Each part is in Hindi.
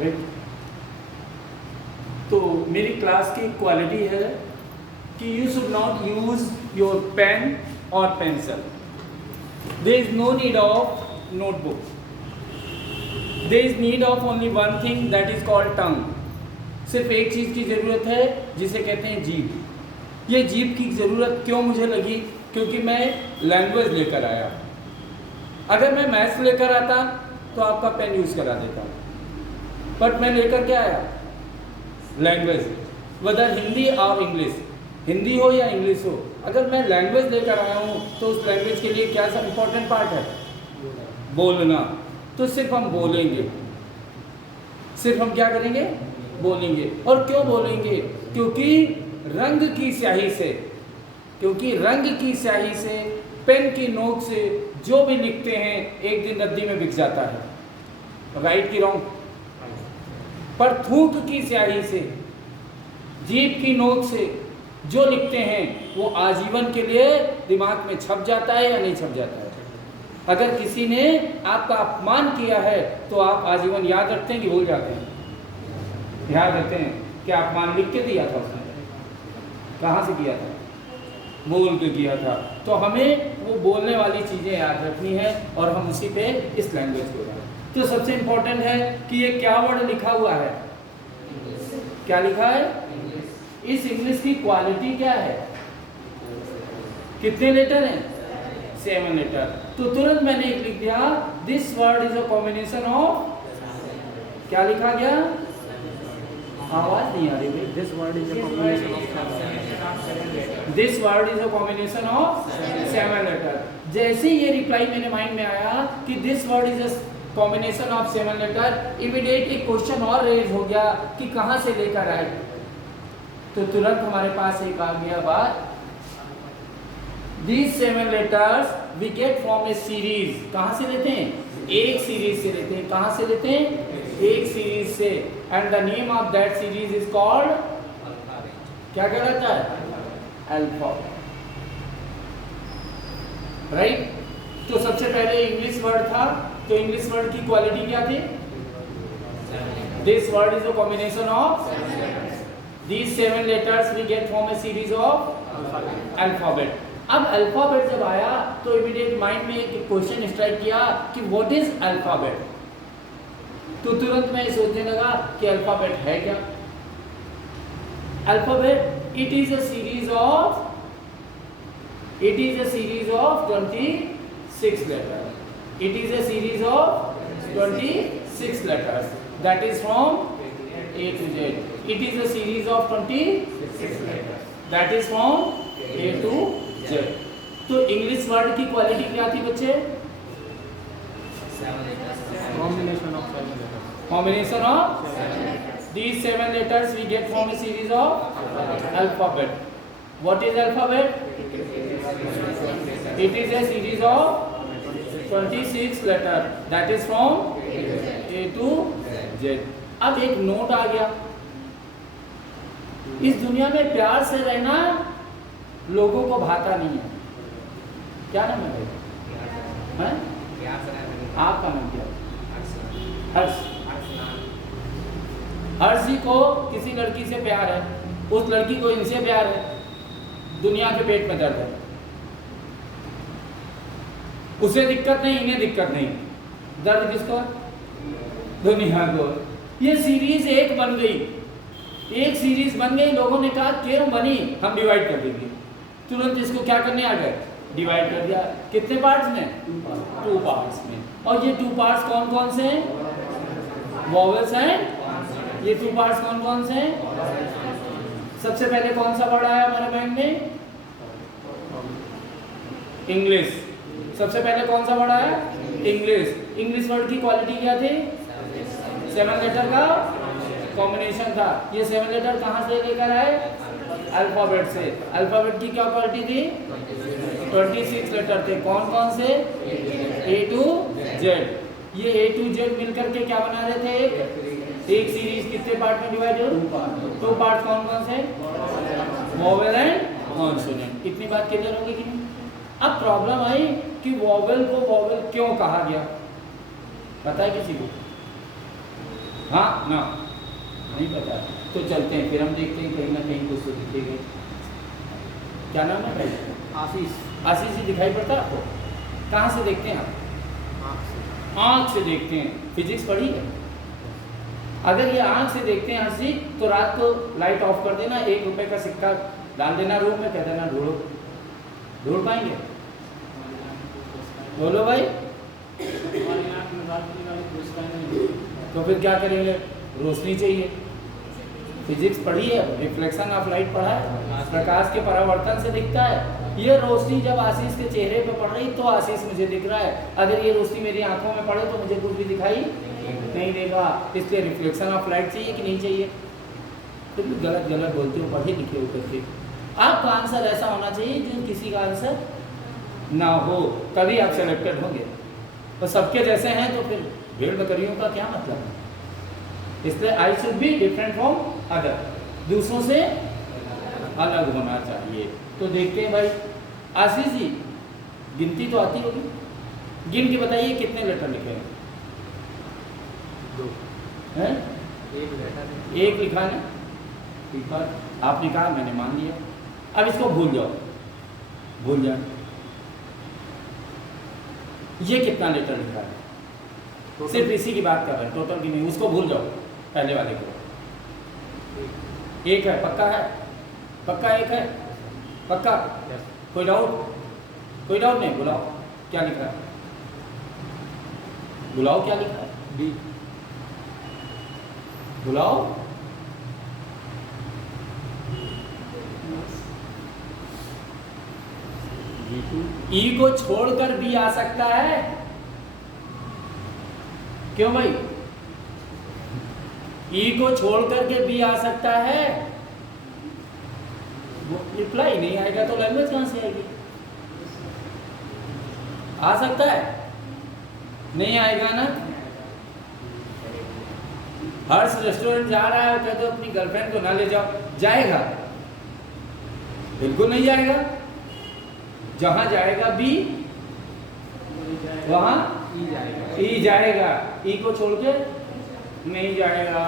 राइट। तो मेरी क्लास की क्वालिटी है कि you should not use your pen और pencil. There is no need of notebook, there is need of only one thing that is called tongue. सिर्फ एक चीज़ की ज़रूरत है जिसे कहते हैं जीभ। ये जीभ की ज़रूरत क्यों मुझे लगी? क्योंकि मैं लैंग्वेज लेकर आया। अगर मैं मैथ्स लेकर आता तो आपका पेन यूज़ करा देता, बट मैं लेकर क्या आया? लैंग्वेज, वेदर हिंदी और इंग्लिश, हिंदी हो या इंग्लिश हो, अगर मैं लैंग्वेज लेकर आया हूँ तो उस लैंग्वेज के लिए क्या सा इम्पोर्टेंट पार्ट है? बोलना। तो सिर्फ हम बोलेंगे, सिर्फ हम क्या करेंगे? बोलेंगे। और क्यों बोलेंगे? क्योंकि रंग की स्याही से, क्योंकि रंग की स्याही से, पेन की नोक से जो भी लिखते हैं एक दिन रद्दी में बिक जाता है। राइट की रॉन्ग? पर थूक की स्याही से, जीभ की नोक से जो लिखते हैं वो आजीवन के लिए दिमाग में छप जाता है या नहीं छप जाता है? अगर किसी ने आपका अपमान किया है तो आप आजीवन याद रखते हैं कि भूल जाते हैं? याद रखते हैं। क्या अपमान लिख के दिया था उसने? कहाँ से किया था? बोल के किया था। तो हमें वो बोलने वाली चीज़ें याद रखनी है और हम उसी पे इस लैंग्वेज को जाएं। तो सबसे इम्पोर्टेंट है कि ये क्या वर्ड लिखा हुआ है? क्या लिखा है? इस इंग्लिश की क्वालिटी क्या है? कितने लेटर हैं? 7 लेटर। तो तुरंत मैंने एक लिख दिया, this word is a combination of, क्या लिखा गया? आवाज नहीं आ रही भाई। This word is a combination of, this word is a combination of 7 letter. जैसे ये रिप्लाई मेरे माइंड में आया कि this word is a combination of 7 letter, immediate एक क्वेश्चन और रेज हो गया कि कहाँ से लेकर आए। तो तुरंत हमारे पास एक आ गया बात, these 7 letters we get from a series। कहाँ से लेते हैं? एक सीरीज से लेते हैं। कहाँ से लेते हैं? एक सीरीज से। and the name of that series is called, क्या कहलाता है? अल्फाबेट। राइट। तो सबसे पहले इंग्लिश वर्ड था, तो इंग्लिश वर्ड की क्वालिटी क्या थी? This word is a combination of, these 7 letters we get from a series of alphabet। अब अल्फाबेट जब आया तो इमीडिएट माइंड में एक क्वेश्चन स्ट्राइक किया कि व्हाट इज अल्फाबेट। तो तुरंत मैं सोचने लगा कि अल्फाबेट है क्या? Alphabet it is a series of 26 letters। It is a series of 26 letters that is from A to Z। It is a series of 26 letters that is from A to Z। तो इंग्लिश वर्ड की क्वालिटी क्या थी बच्चे? Combination of these 7 letters we get from a series of alphabet। What is alphabet? It is a series of 26 letters that is from A to Z। अब एक नोट आ गया, इस दुनिया में प्यार से रहना लोगों को भाता नहीं है। क्या नाम है भाई? आपका नाम क्या? हर्ष। हर्ष जी को किसी लड़की से प्यार है, उस लड़की को इनसे प्यार है, दुनिया के पेट में दर्द है, उसे दिक्कत नहीं, इन्हें दिक्कत नहीं, दर्द किसको? दुनिया को। ये सीरीज एक बन गई, एक सीरीज बन गई। लोगों ने कहा क्यों बनी? हम डिवाइड कर देंगे। तुरंत इसको क्या करने आ गए? डिवाइड कर दिया। कितने पार्ट्स में? 2 पार्ट्स में। और ये 2 पार्ट्स कौन कौन से हैं? वॉवेल्स हैं। ये 2 पार्ट्स कौन कौन से हैं? सबसे पहले कौन सा वर्ड आया हमारे माइंड में? इंग्लिश। सबसे पहले कौन सा वर्ड आया? इंग्लिश। इंग्लिश वर्ड की क्वालिटी क्या थी? 7 लेटर का कॉम्बिनेशन था। ये 7 लेटर कहाँ से लेकर आए? अल्फाबेट से। अल्फाबेट की क्या क्वालिटी थी? 26 लेटर थे। कौन कौन से? A to Z। ये A to Z मिलकर के क्या बना रहे थे? एक सीरीज कितने पार्ट में डिवाइड हो? 2 पार्ट। कौन कौन से? Vowel and consonant. इतनी बात क्लियर होगी कि नहीं? अब प्रॉब्लम आई कि वोवेल को वोवेल क्यों कहा गया? पता है किसी को? हाँ ना, नहीं पता तो चलते हैं फिर हम देखते हैं कहीं ना कहीं कुछ तो दिखेगा। क्या नाम है भाई? आशीष। आशीष जी दिखाई पड़ता है आपको? कहाँ से देखते हैं आप? आँख से देखते हैं। फिजिक्स पढ़ी है? अगर ये आँख से देखते हैं हंसी तो रात को लाइट ऑफ कर देना, 1 रुपए का सिक्का डाल देना रूम में, कह देना ढूंढो। ढूंढ पाएंगे? बोलो भाई। तो फिर क्या करेंगे? रोशनी चाहिए। फिजिक्स पढ़ी है? रिफ्लेक्शन ऑफ लाइट पढ़ा है? प्रकाश के परावर्तन से दिखता है। ये रोशनी जब आशीष के चेहरे पे पड़ रही तो आशीष मुझे दिख रहा है, अगर ये रोशनी मेरी आंखों में पड़े तो मुझे कुछ भी दिखाई नहीं देगा। इसलिए रिफ्लेक्शन ऑफ लाइट चाहिए कि नहीं चाहिए? तो भी गलत गलत बोलते हो, पढ़े लिखे हो करके। आपका आंसर ऐसा होना चाहिए जो किसी का आंसर ना हो, तभी आप सेलेक्टेड होंगे। तो सबके जैसे हैं तो फिर भेड़ बकरियों का क्या मतलब है? इसलिए I should be different from other, दूसरों से अलग होना चाहिए। तो देखते हैं भाई, आशीष जी गिनती तो आती होगी, गिन के बताइए कितने लेटर लिखे हैं? 2 हैं? 1 लेटर, 1 लिखा है। ठीक है, आपने कहा, मैंने मान लिया। अब इसको भूल जाओ, भूल जाओ। ये कितना लेटर लिखा है? सिर्फ इसी की बात कर रहे हैं, टोटल की नहीं। उसको भूल जाओ, पहले वाले को। 1 है, पक्का है? पक्का 1 है? पक्का? कोई डाउट? कोई डाउट नहीं? बुलाओ क्या लिखा है, बुलाओ क्या लिखा है? B। बुलाओ। ई को छोड़कर भी आ सकता है। क्यों भाई? ई को छोड़कर के भी आ सकता है। वो रिप्लाई नहीं आएगा तो लैंग्वेज कहां से आएगी? आ सकता है? नहीं आएगा ना। हर्ष रेस्टोरेंट जा रहा है और कहते हो अपनी गर्लफ्रेंड को ना ले जाओ, जाएगा? बिल्कुल नहीं जाएगा। जहां जाएगा बी वहां ई जाएगा, ई को छोड़ के नहीं जाएगा।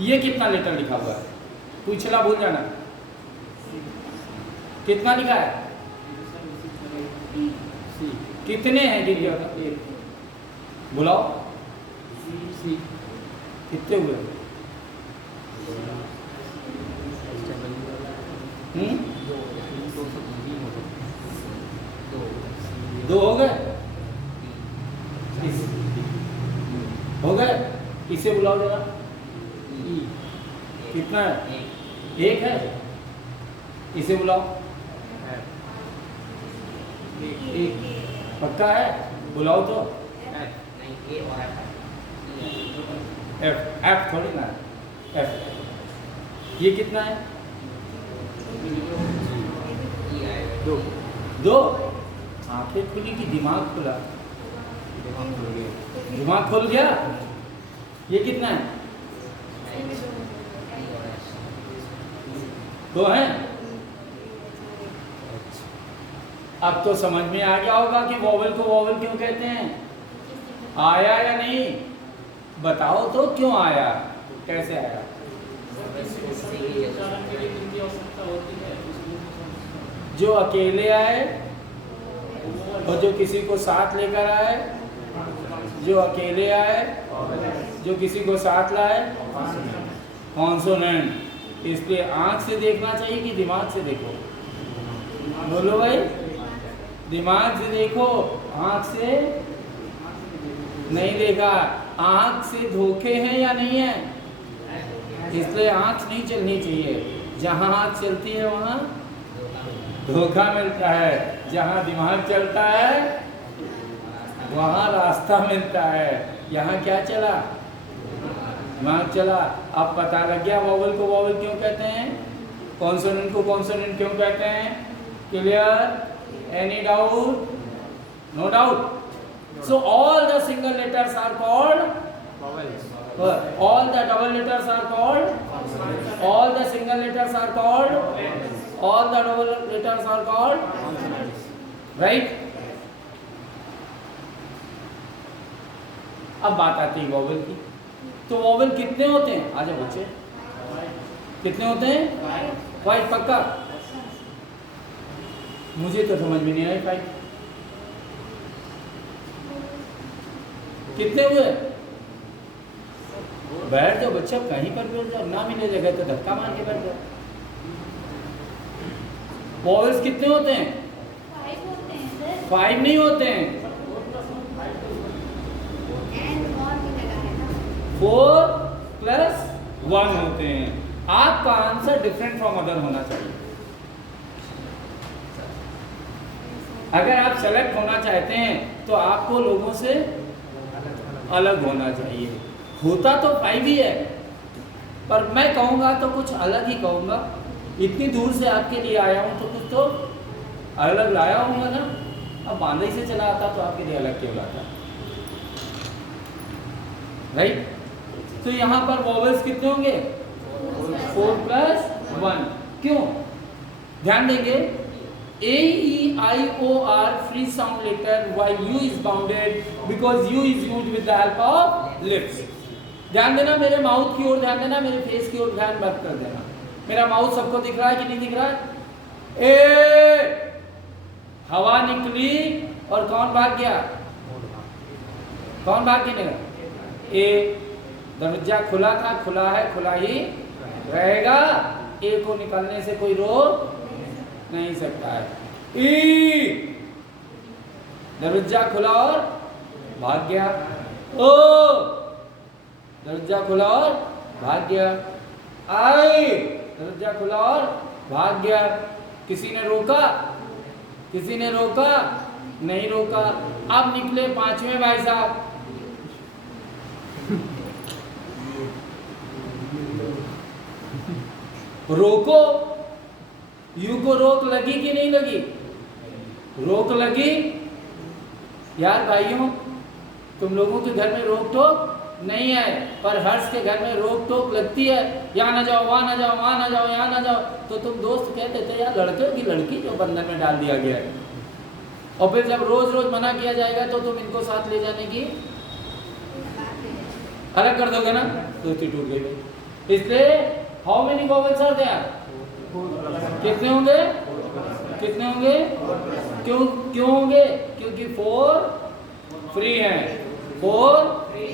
ये कितना लेटर लिखा हुआ है? पिछला भूल जाना। कितना लिखा है? कितने हैं? गिर गया था। बुलाओ। कितने हुए? दो हो गए? हो गए? इसे बुलाओ जरा। कितना है? 1 है। इसे बुलाओ। 1 पक्का है? बुलाओ तो। F थोड़ी ना, F। ये कितना है? 2। आंखें खुली कि दिमाग खुला? दिमाग खुल गया। ये कितना है? 2 है। अब तो समझ में आ गया होगा कि वोवेल को वोवेल क्यों कहते हैं। आया या नहीं? बताओ तो क्यों आया, कैसे आया? जो अकेले आए और जो किसी को साथ लेकर आए, जो अकेले आए, जो किसी को साथ लाए, कॉन्सोनेंट। इसलिए आंख से देखना चाहिए कि दिमाग से देखो? बोलो भाई, दिमाग से देखो, आंख से नहीं देखा। आंख से धोखे हैं या नहीं है? इसलिए आंख नहीं चलनी चाहिए। जहां आंख चलती है वहां धोखा मिलता है, जहां दिमाग चलता है वहां रास्ता मिलता है। यहाँ क्या चला? दिमाग चला। अब पता लग गया वोवेल को वोवेल क्यों कहते हैं, कॉन्सोनेंट को कॉन्सोनेंट क्यों कहते हैं। Clear? Any doubt? No doubt? So all the single letters are called vowels. All the double letters are called. All the single letters are called. All the double letters are called. Right? अब बात आती है वोवेल की। तो वॉवेल कितने होते हैं? आ जाओ बच्चे, कितने होते हैं? 5 पक्का? मुझे तो समझ में नहीं आया 5 कितने हुए? बैठ जाओ बच्चा, कहीं पर बैठ जाओ, ना मिले जगह तो धक्का मार के बैठ जाओ। वॉवेल्स कितने होते हैं? 5 होते हैं सर। 5 नहीं होते हैं, एंड और भी लगा है ना। 4 प्लस 1 होते हैं। आपका आंसर डिफरेंट फ्रॉम अदर होना चाहिए। अगर आप सेलेक्ट होना चाहते हैं तो आपको लोगों से अलग होना चाहिए। होता तो 5 ही है, पर मैं कहूँगा तो कुछ अलग ही कहूँगा। इतनी दूर से आपके लिए आया हूँ तो कुछ तो अलग लाया हूँगा ना। अब बांधई से चला आता तो आपके लिए अलग क्यों लाता? राइट? तो यहाँ पर वॉवेल्स कितने होंगे? 4 प्लस 1। क्यों? ध्यान देंगे, A, E, I, O are free sound letter while U is bounded because U is used with the help of lips. ध्यान देना, मेरे माउथ की ओर ध्यान देना, मेरे फेस की ओर ध्यान मत कर देना। मेरा माउथ सबको दिख रहा है कि नहीं दिख रहा है? ए, हवा निकली और कौन भाग गया? कौन भाग के निकला? ए, दरवाजा खुला था, खुला है, खुला ही रहेगा। ए को निकलने से कोई रोक नहीं सकता है। ई, दरवाजा खुला और भाग गया। ओ, दरवाजा खुला और भाग गया। आई, दरवाजा खुला और भाग गया। किसी ने रोका? किसी ने रोका? नहीं रोका। अब निकले 5वें भाई साहब। रोको। यू को रोक लगी कि नहीं लगी? रोक लगी। यार भाइयों, तुम लोगों के घर में रोक टोक नहीं है, पर हर्ष के घर में रोक टोक लगती है। यहाँ ना जाओ, वहाँ ना जाओ, वहाँ ना जाओ, यहाँ ना जाओ। तो तुम दोस्त कहते थे यार लड़के की लड़की जो बंधन में डाल दिया गया है। और फिर जब रोज रोज मना किया जाएगा तो तुम इनको साथ ले जाने की अलग कर दोगे ना, दोस्ती टूट गई। इसलिए how many vowels are there? कितने होंगे? कितने होंगे? क्यों होंगे? क्योंकि 4 फ्री हैं, 4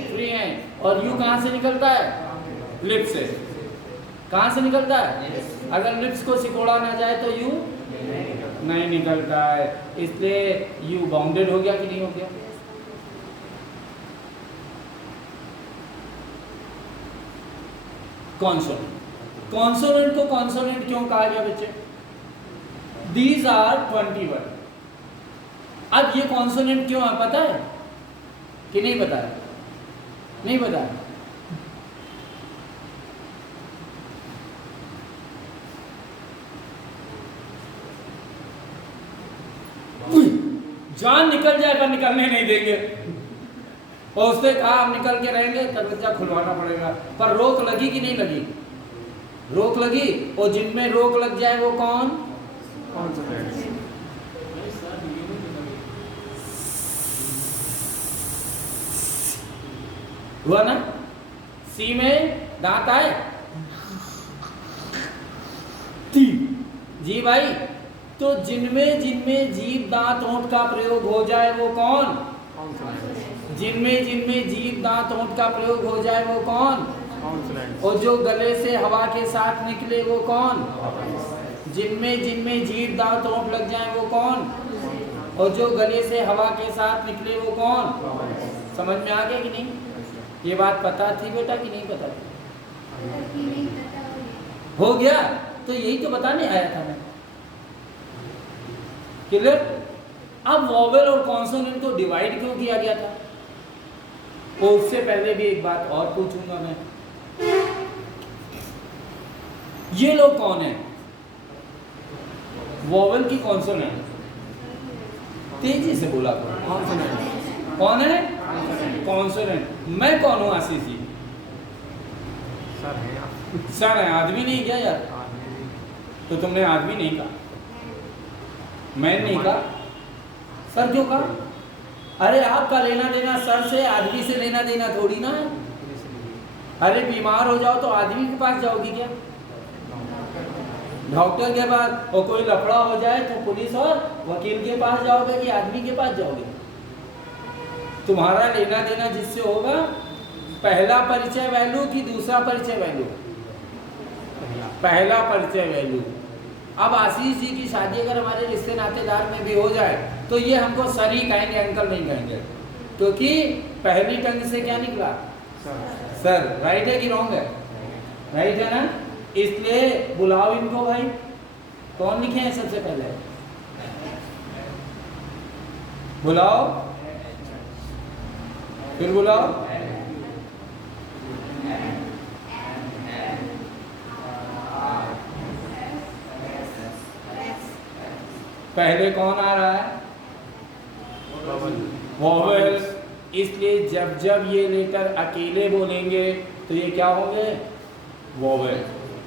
फ्री हैं। और यू कहाँ से निकलता है? लिप्स से। कहाँ से निकलता है? अगर लिप्स को सिकोड़ा ना जाए तो यू नहीं निकलता है। इसलिए यू बाउंडेड हो गया कि नहीं हो गया? कॉन्सोनेंट। कॉन्सोनेंट को कॉन्सोनेंट क्यों कहा गया बच्चे? These are 21। अब ये कॉन्सोनेंट क्यों है पता है कि नहीं पता है? नहीं पता है। जान निकल जाए पर निकलने नहीं देंगे। और उसने कहा हम निकल के रहेंगे, दरवाजा खुलवाना पड़ेगा। पर रोक लगी कि नहीं लगी? रोक लगी। और जिनमें रोक लग जाए वो कौन? हुआ ना? सी में दांत आए, ती जी भाई। तो जिनमें जीभ दांत ओंठ का प्रयोग हो जाए वो कौन? जिनमें जीभ दांत ओंठ का प्रयोग हो जाए वो कौन? और जो गले से हवा के साथ निकले वो कौन? जिनमें जीभ दांत ओंठ लग जाए वो कौन? और जो गले से हवा के साथ निकले वो कौन? समझ में आ गया कि नहीं? ये बात पता थी बेटा कि नहीं पता थी? हो गया। तो यही तो बताने आया था मैं। क्लियर? अब वॉवेल और कॉन्सोनेंट को डिवाइड क्यों किया गया था? और उससे पहले भी एक बात और पूछूंगा मैं। ये लोग कौन है? वॉवेल की कॉन्सोनेंट? तेजी से बोला कौन? कौन है? कॉन्सोनेंट। मैं कौन हूं आशीष जी? सर है। आदमी नहीं क्या यार? तो तुमने आदमी नहीं कहा, मैं नहीं कहा, सर क्यों कहा? अरे आपका लेना देना सर से, आदमी से लेना देना थोड़ी ना है। अरे बीमार हो जाओ तो आदमी के पास जाओगी क्या? डॉक्टर के पास। और कोई लफड़ा हो जाए तो पुलिस और वकील के पास जाओगे कि आदमी के पास जाओगे? तुम्हारा लेना देना जिससे होगा, पहला परिचय वैल्यू कि दूसरा परिचय वैल्यू? पहला परिचय वैल्यू। अब आशीष जी की शादी अगर हमारे रिश्ते नातेदार में भी हो जाए तो ये हमको सर ही कहेंगे, अंकल नहीं कहेंगे, क्योंकि पहली टंग से क्या निकला? सर। राइट है कि रॉन्ग है? राइट है ना? इसलिए बुलाओ इनको भाई। कौन लिखे हैं सबसे पहले? बुलाओ, फिर बुलाओ। पहले कौन आ रहा है? वॉवेल। इसलिए जब जब ये लेटर अकेले बोलेंगे तो ये क्या होंगे? वॉवेल।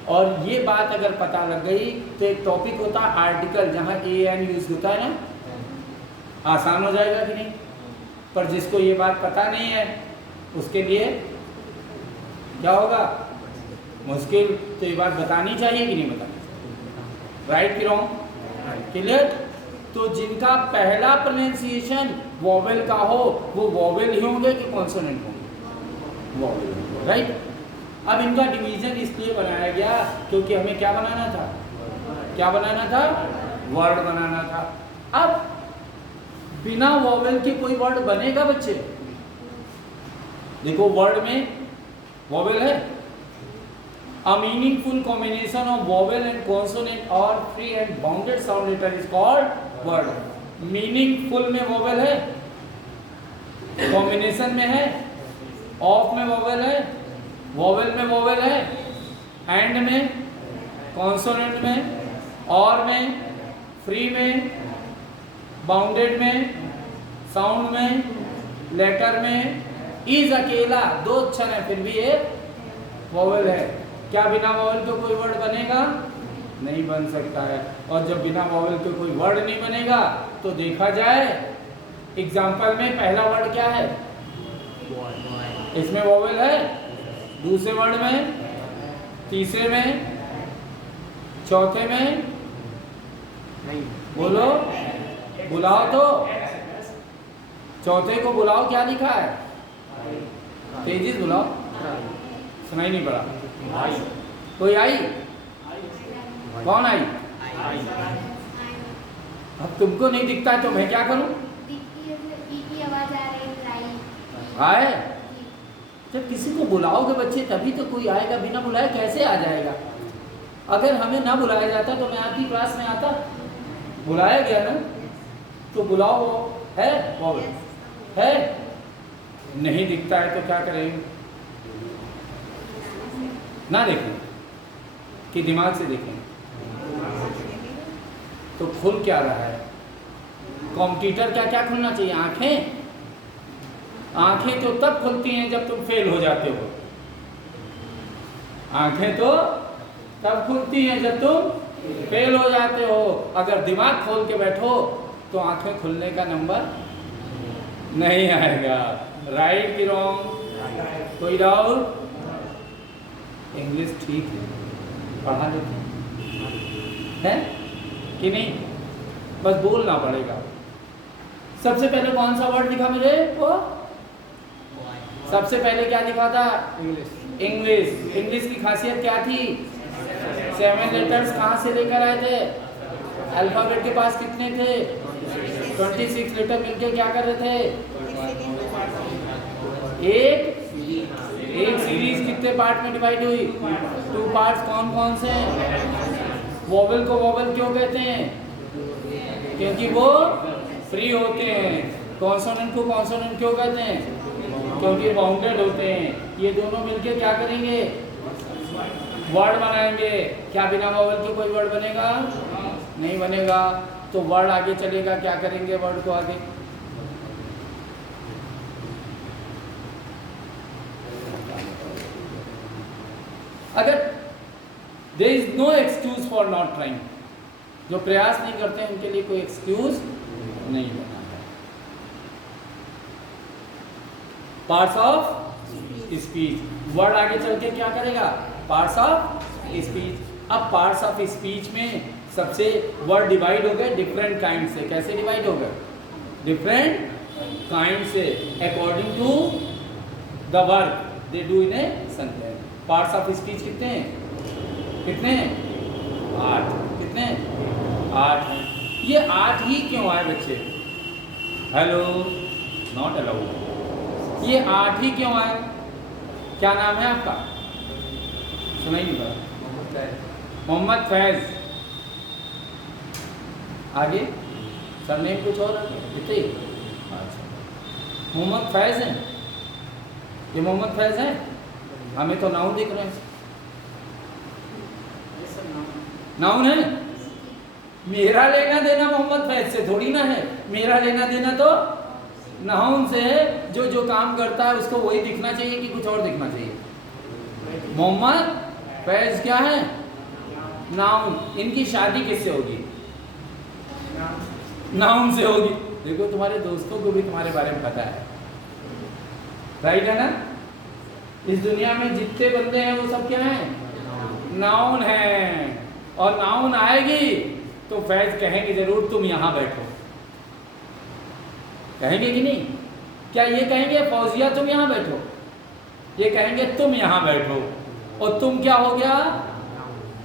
और ये बात अगर पता लग गई तो एक टॉपिक होता है आर्टिकल, जहाँ ए एन यूज होता है ना, आसान हो जाएगा कि नहीं? पर जिसको ये बात पता नहीं है उसके लिए क्या होगा? मुश्किल। तो ये बात बतानी चाहिए कि नहीं बतानी? राइट कि रॉन्ग? क्लियर? तो जिनका पहला प्रोनाउंसिएशन वॉवेल का हो वो वॉवेल ही होंगे कि कॉन्सोनेंट होंगे? वॉवेल। राइट? अब इनका डिवीजन इसलिए बनाया गया क्योंकि हमें क्या बनाना था? क्या बनाना था? वर्ड बनाना था। अब बिना वॉवेल के कोई वर्ड बनेगा बच्चे? देखो वर्ड में वॉवेल है। A meaningful combination of vowel and consonant or free and bounded sound letter is called word. Meaningful में vowel है, combination में है, of में vowel है, vowel में vowel है, and में, consonant में, और में, free में, bounded में, sound में, letter में, is अकेला दो अक्षर है फिर भी एक vowel है। क्या बिना वॉवेल के कोई वर्ड बनेगा? नहीं बन सकता है। और जब बिना वॉवेल के कोई वर्ड नहीं बनेगा तो देखा जाए एग्जाम्पल में पहला वर्ड क्या है? इसमें वॉवेल है, दूसरे वर्ड में, तीसरे में, चौथे में नहीं। बोलो, बुलाओ तो। चौथे को बुलाओ, क्या लिखा है? तेजी से बुलाओ, सुनाई नहीं पड़ा। कोई आई? कौन आई? अब तुमको नहीं दिखता है तो मैं क्या करूं? आवाज आ रही है। आए? जब किसी को बुलाओगे बच्चे तभी तो कोई आएगा, बिना बुलाए कैसे आ जाएगा? अगर हमें ना बुलाया जाता तो मैं आपकी क्लास में आता? बुलाया गया ना, तो बुलाओ। वो है? है? नहीं दिखता है तो क्या करेंगे? ना देखें कि दिमाग से देखें? तो खुल क्या रहा है? कंप्यूटर क्या क्या खुलना चाहिए? आंखें। आंखें तो तब खुलती हैं जब तुम फेल हो जाते हो। आंखें तो तब खुलती हैं जब तुम फेल हो जाते हो। अगर दिमाग खोल के बैठो तो आंखें खुलने का नंबर नहीं आएगा। राइट कि रॉन्ग? कोई डाउट? इंग्लिश ठीक है, पढ़ा लेते हैं कि नहीं? बस बोलना पड़ेगा। सबसे पहले कौन सा वर्ड लिखा मुझे? वो सबसे पहले क्या लिखा था? इंग्लिश। इंग्लिश की खासियत क्या थी? 7 लेटर्स कहाँ से लेकर आए थे? अल्फाबेट के पास कितने थे? 26 लेटर मिलके क्या कर रहे थे? एक सीरीज कितने पार्ट में डिवाइड हुई? 2 पार्ट्स। कौन कौन से हैं? वॉवेल को वॉवेल क्यों कहते हैं? क्योंकि वो फ्री होते हैं। कॉन्सोनेंट को कॉन्सोनेंट क्यों कहते हैं? क्योंकि बाउंडेड होते हैं। ये दोनों मिलके क्या करेंगे? वर्ड बनाएंगे। क्या बिना वॉवेल के कोई वर्ड बनेगा? नहीं बनेगा। तो वर्ड आगे चलेगा, क्या करेंगे वर्ड को आगे? अगर there is no excuse for not trying, जो प्रयास नहीं करते हैं उनके लिए कोई एक्सक्यूज नहीं बना है। Parts of speech. वर्ड आगे चल के क्या करेगा? Parts of speech. अब पार्ट्स ऑफ स्पीच में सबसे वर्ड डिवाइड हो गए डिफरेंट काइंड से। कैसे डिवाइड हो गए? डिफरेंट काइंड से according to the work they do in a sentence. Parts of speech कितने हैं? कितने हैं? 8। कितने? 8। ये 8 ही क्यों आए बच्चे? Hello, not allowed. ये 8 ही क्यों आए? क्या नाम है आपका? सुना ही नहीं पड़ा। मोहम्मद फैज। आगे सरनेम कुछ और कितने? अच्छा, मोहम्मद फैज है। ये मोहम्मद फैज है। हमें तो नाउन दिख रहे हैं। नाउन है। मेरा लेना देना मोहम्मद फैज से थोड़ी ना है। मेरा लेना देना तो नाउन से है। जो जो काम करता है उसको वही दिखना चाहिए कि कुछ और दिखना चाहिए? मोहम्मद फैज क्या है? नाउन। इनकी शादी किससे होगी? नाउन से होगी। देखो तुम्हारे दोस्तों को भी तुम्हारे बारे में पता है, राइट है ना? इस दुनिया में जितने बंदे हैं वो सब क्या हैं? नाउन हैं। और नाउन आएगी तो फैज कहेंगे जरूर तुम यहां बैठो। कहेंगे कि नहीं? क्या ये कहेंगे फौजिया तुम यहां बैठो? ये कहेंगे तुम यहां बैठो। और तुम क्या हो गया?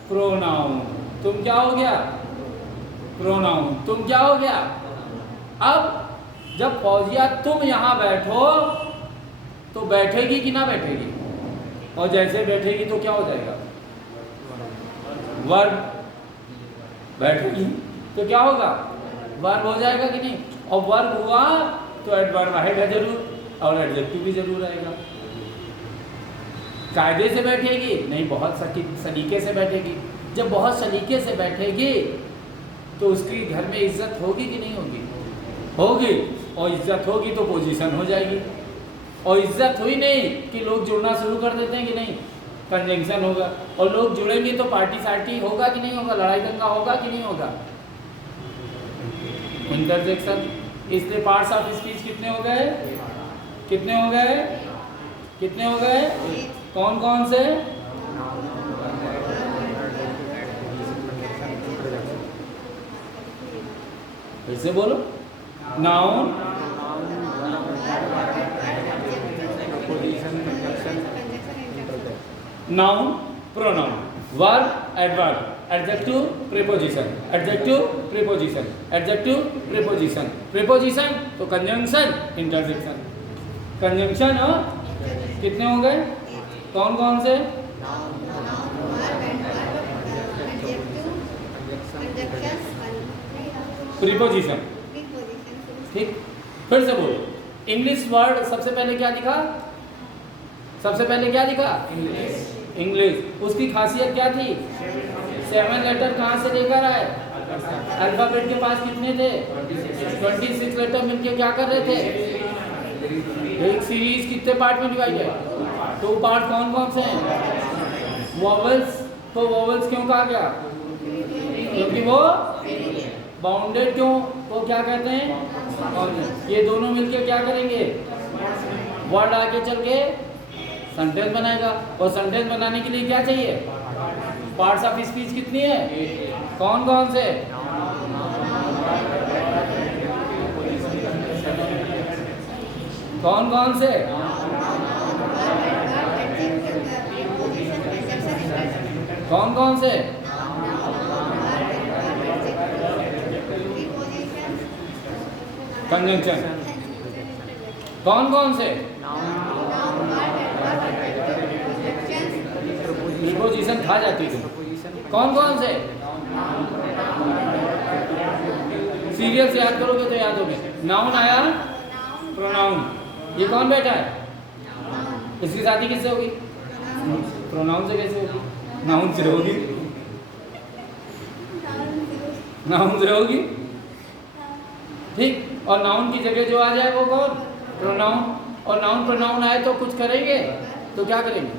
प्रोनाउन। तुम क्या हो गया? प्रोनाउन। तुम क्या हो गया? अब जब फौजिया तुम यहां बैठो तो बैठेगी कि ना बैठेगी? और जैसे बैठेगी तो क्या हो जाएगा? वर्ब। बैठेगी तो क्या होगा? वर्ब हो जाएगा कि नहीं? और वर्ब हुआ तो एडवर्ब आएगा जरूर और एडजेक्टिव भी जरूर आएगा। कायदे से बैठेगी नहीं, बहुत सलीके से बैठेगी। जब बहुत सलीके से बैठेगी तो उसकी घर में इज्जत होगी कि नहीं होगी? होगी। और इज्जत होगी तो पोजीशन हो जाएगी। और इज्जत हुई नहीं कि लोग जुड़ना शुरू कर देते हैं कि नहीं? कंजंक्शन होगा। और लोग जुड़ेंगे तो पार्टी सार्टी होगा कि नहीं होगा? लड़ाई दंगा होगा कि नहीं होगा? इंटरजेक्शन। इसलिए पार्ट्स ऑफ स्पीच कितने हो गए? कितने हो गए? कितने हो गए? कौन कौन से? फिर से बोलो। Noun, noun, pronoun, verb, adverb, adjective, preposition, adjective, preposition, adjective, preposition, preposition तो कंजंक्शन, इंटरजेक्शन। कंजंक्शन और कितने हो गए? कौन कौन से? प्रीपोजिशन। ठीक, फिर से बोलो। इंग्लिश वर्ड सबसे पहले क्या दिखा? सबसे पहले क्या दिखा? इंग्लिश। उसकी खासियत क्या थी? 7 लेटर कहाँ से लेकर आए? अल्फाबेट के पास कितने थे? 26 लेटर मिलके क्या कर रहे थे? एक सीरीज कितने पार्ट में डिवाइड है? 2 पार्ट। कौन कौन से हैं? वॉवल्स। तो वॉवल्स क्यों कहा गया? क्योंकि वो बाउंडेड। क्यों? वो क्या कहते हैं? ये दोनों मिलके क्या करेंगे? वर्ड आगे चल के सेंटेंस बनाएगा। और सेंटेंस बनाने के लिए क्या चाहिए? पार्ट्स ऑफ स्पीच कितनी है? कौन कौन से? कौन कौन से? कौन कौन से? कंजंक्शन। कौन कौन से? प्रीपोजिशन खा जाती है। कौन कौन से? सीरियल से याद करोगे तो याद होगे। नाउन आया, प्रोनाउन। ये कौन बैठा है? इसकी शादी किससे होगी? प्रोनाउन से कैसे होगी? नाउन से होगी। नाउन से होगी। ठीक। और नाउन की जगह जो आ जाए वो कौन? प्रोनाउन। और नाउन प्रोनाउन आए तो कुछ करेंगे तो क्या करेंगे?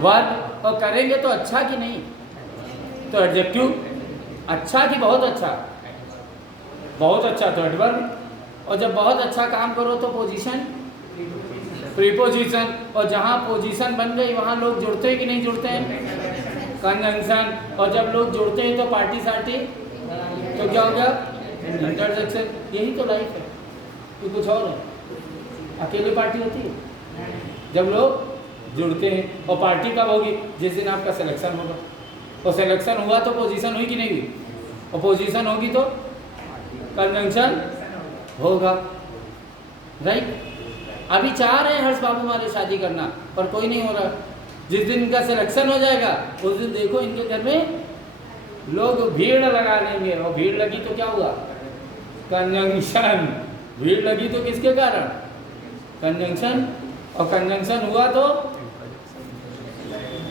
वर्ब। और करेंगे तो अच्छा कि नहीं? तो एडजेक्टिव। अच्छा कि बहुत अच्छा? बहुत अच्छा तो एडवर्ब। और जब बहुत अच्छा काम करो तो पोजीशन प्रीपोजिशन, और जहाँ पोजीशन बन गई वहाँ लोग जुड़ते हैं कि नहीं जुड़ते हैं? कंजंक्शन। और जब लोग जुड़ते हैं तो पार्टी सार्टी, तो क्या हो गया? इंटरसेक्शन। यही तो लाइफ है, तो कुछ और है? अकेले पार्टी होती है जब लोग जुड़ते हैं। और पार्टी कब होगी? जिस दिन आपका सिलेक्शन होगा। और सिलेक्शन हुआ तो पोजीशन हुई कि नहीं हुई? और पोजीशन होगी तो कंजंक्शन होगा, राइट? अभी चाह रहे हैं हर्ष बाबू हमारे शादी करना, पर कोई नहीं हो रहा। जिस दिन इनका सिलेक्शन हो जाएगा उस दिन देखो इनके घर में लोग भीड़ लगा लेंगे। और भीड़ लगी तो क्या हुआ? कंजंक्शन। भीड़ लगी तो किसके कारण? कंजंक्शन। और कंजंक्शन हुआ तो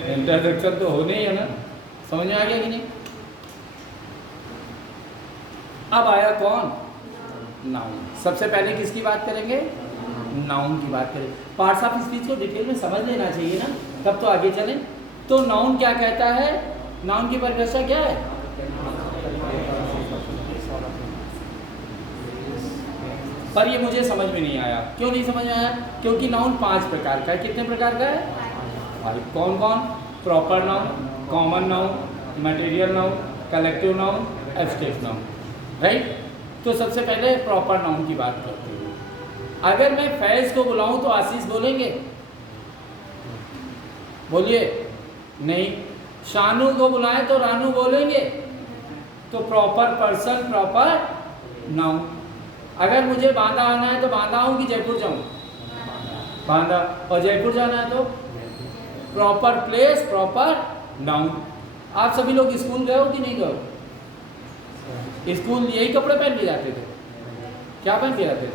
इंटरसेक्शन तो होने ही है ना। समझ में आ गया कि नहीं? अब आया कौन? नाउन। सबसे पहले किसकी बात करेंगे? नाउन की बात करें। पार्ट्स ऑफ स्पीच को डिटेल में समझ लेना चाहिए ना, तब तो आगे चलें। तो नाउन क्या कहता है? नाउन की परिभाषा क्या है? पर ये मुझे समझ में नहीं आया। क्यों नहीं समझ में आया? क्योंकि नाउन 5 प्रकार का है। कितने प्रकार का है? कौन कौन? Proper noun, common noun, material noun, collective noun, abstract noun, right? तो सबसे पहले प्रॉपर नाउन की बात करते हैं। अगर मैं फैज को बुलाऊं तो आशीष बोलेंगे? बोलिए नहीं। शानू को बुलाएं तो रानू बोलेंगे? तो प्रॉपर पर्सन, प्रॉपर नाउन। अगर मुझे बांदा आना है तो बांदा आऊं कि जयपुर जाऊं? बांदा। और जयपुर जाना है तो प्रॉपर प्लेस, प्रॉपर नाउन। आप सभी लोग स्कूल गए हो कि नहीं गए? स्कूल यही कपड़े पहन के जाते थे? क्या पहन के जाते थे?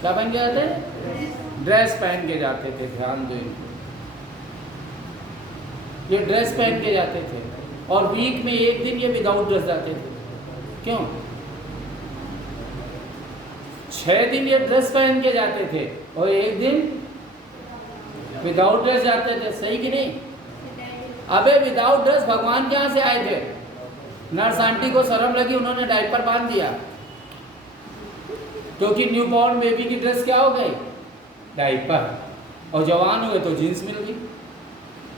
क्या पहन के जाते? ड्रेस पहन के जाते थे। ध्यान दो, ये ड्रेस पहन के जाते थे। और वीक में एक दिन ये विदाउट ड्रेस जाते थे। क्यों? 6 दिन ये ड्रेस पहन के जाते थे और एक दिन विदाउट ड्रेस जाते थे। सही कि नहीं? अबे विदाउट ड्रेस भगवान कहाँ से आए थे? नर्स आंटी को शर्म लगी, उन्होंने डायपर बांध दिया। क्योंकि न्यूबॉर्न बेबी की ड्रेस क्या हो गई? डायपर। और जवान हुए तो जीन्स मिल गई,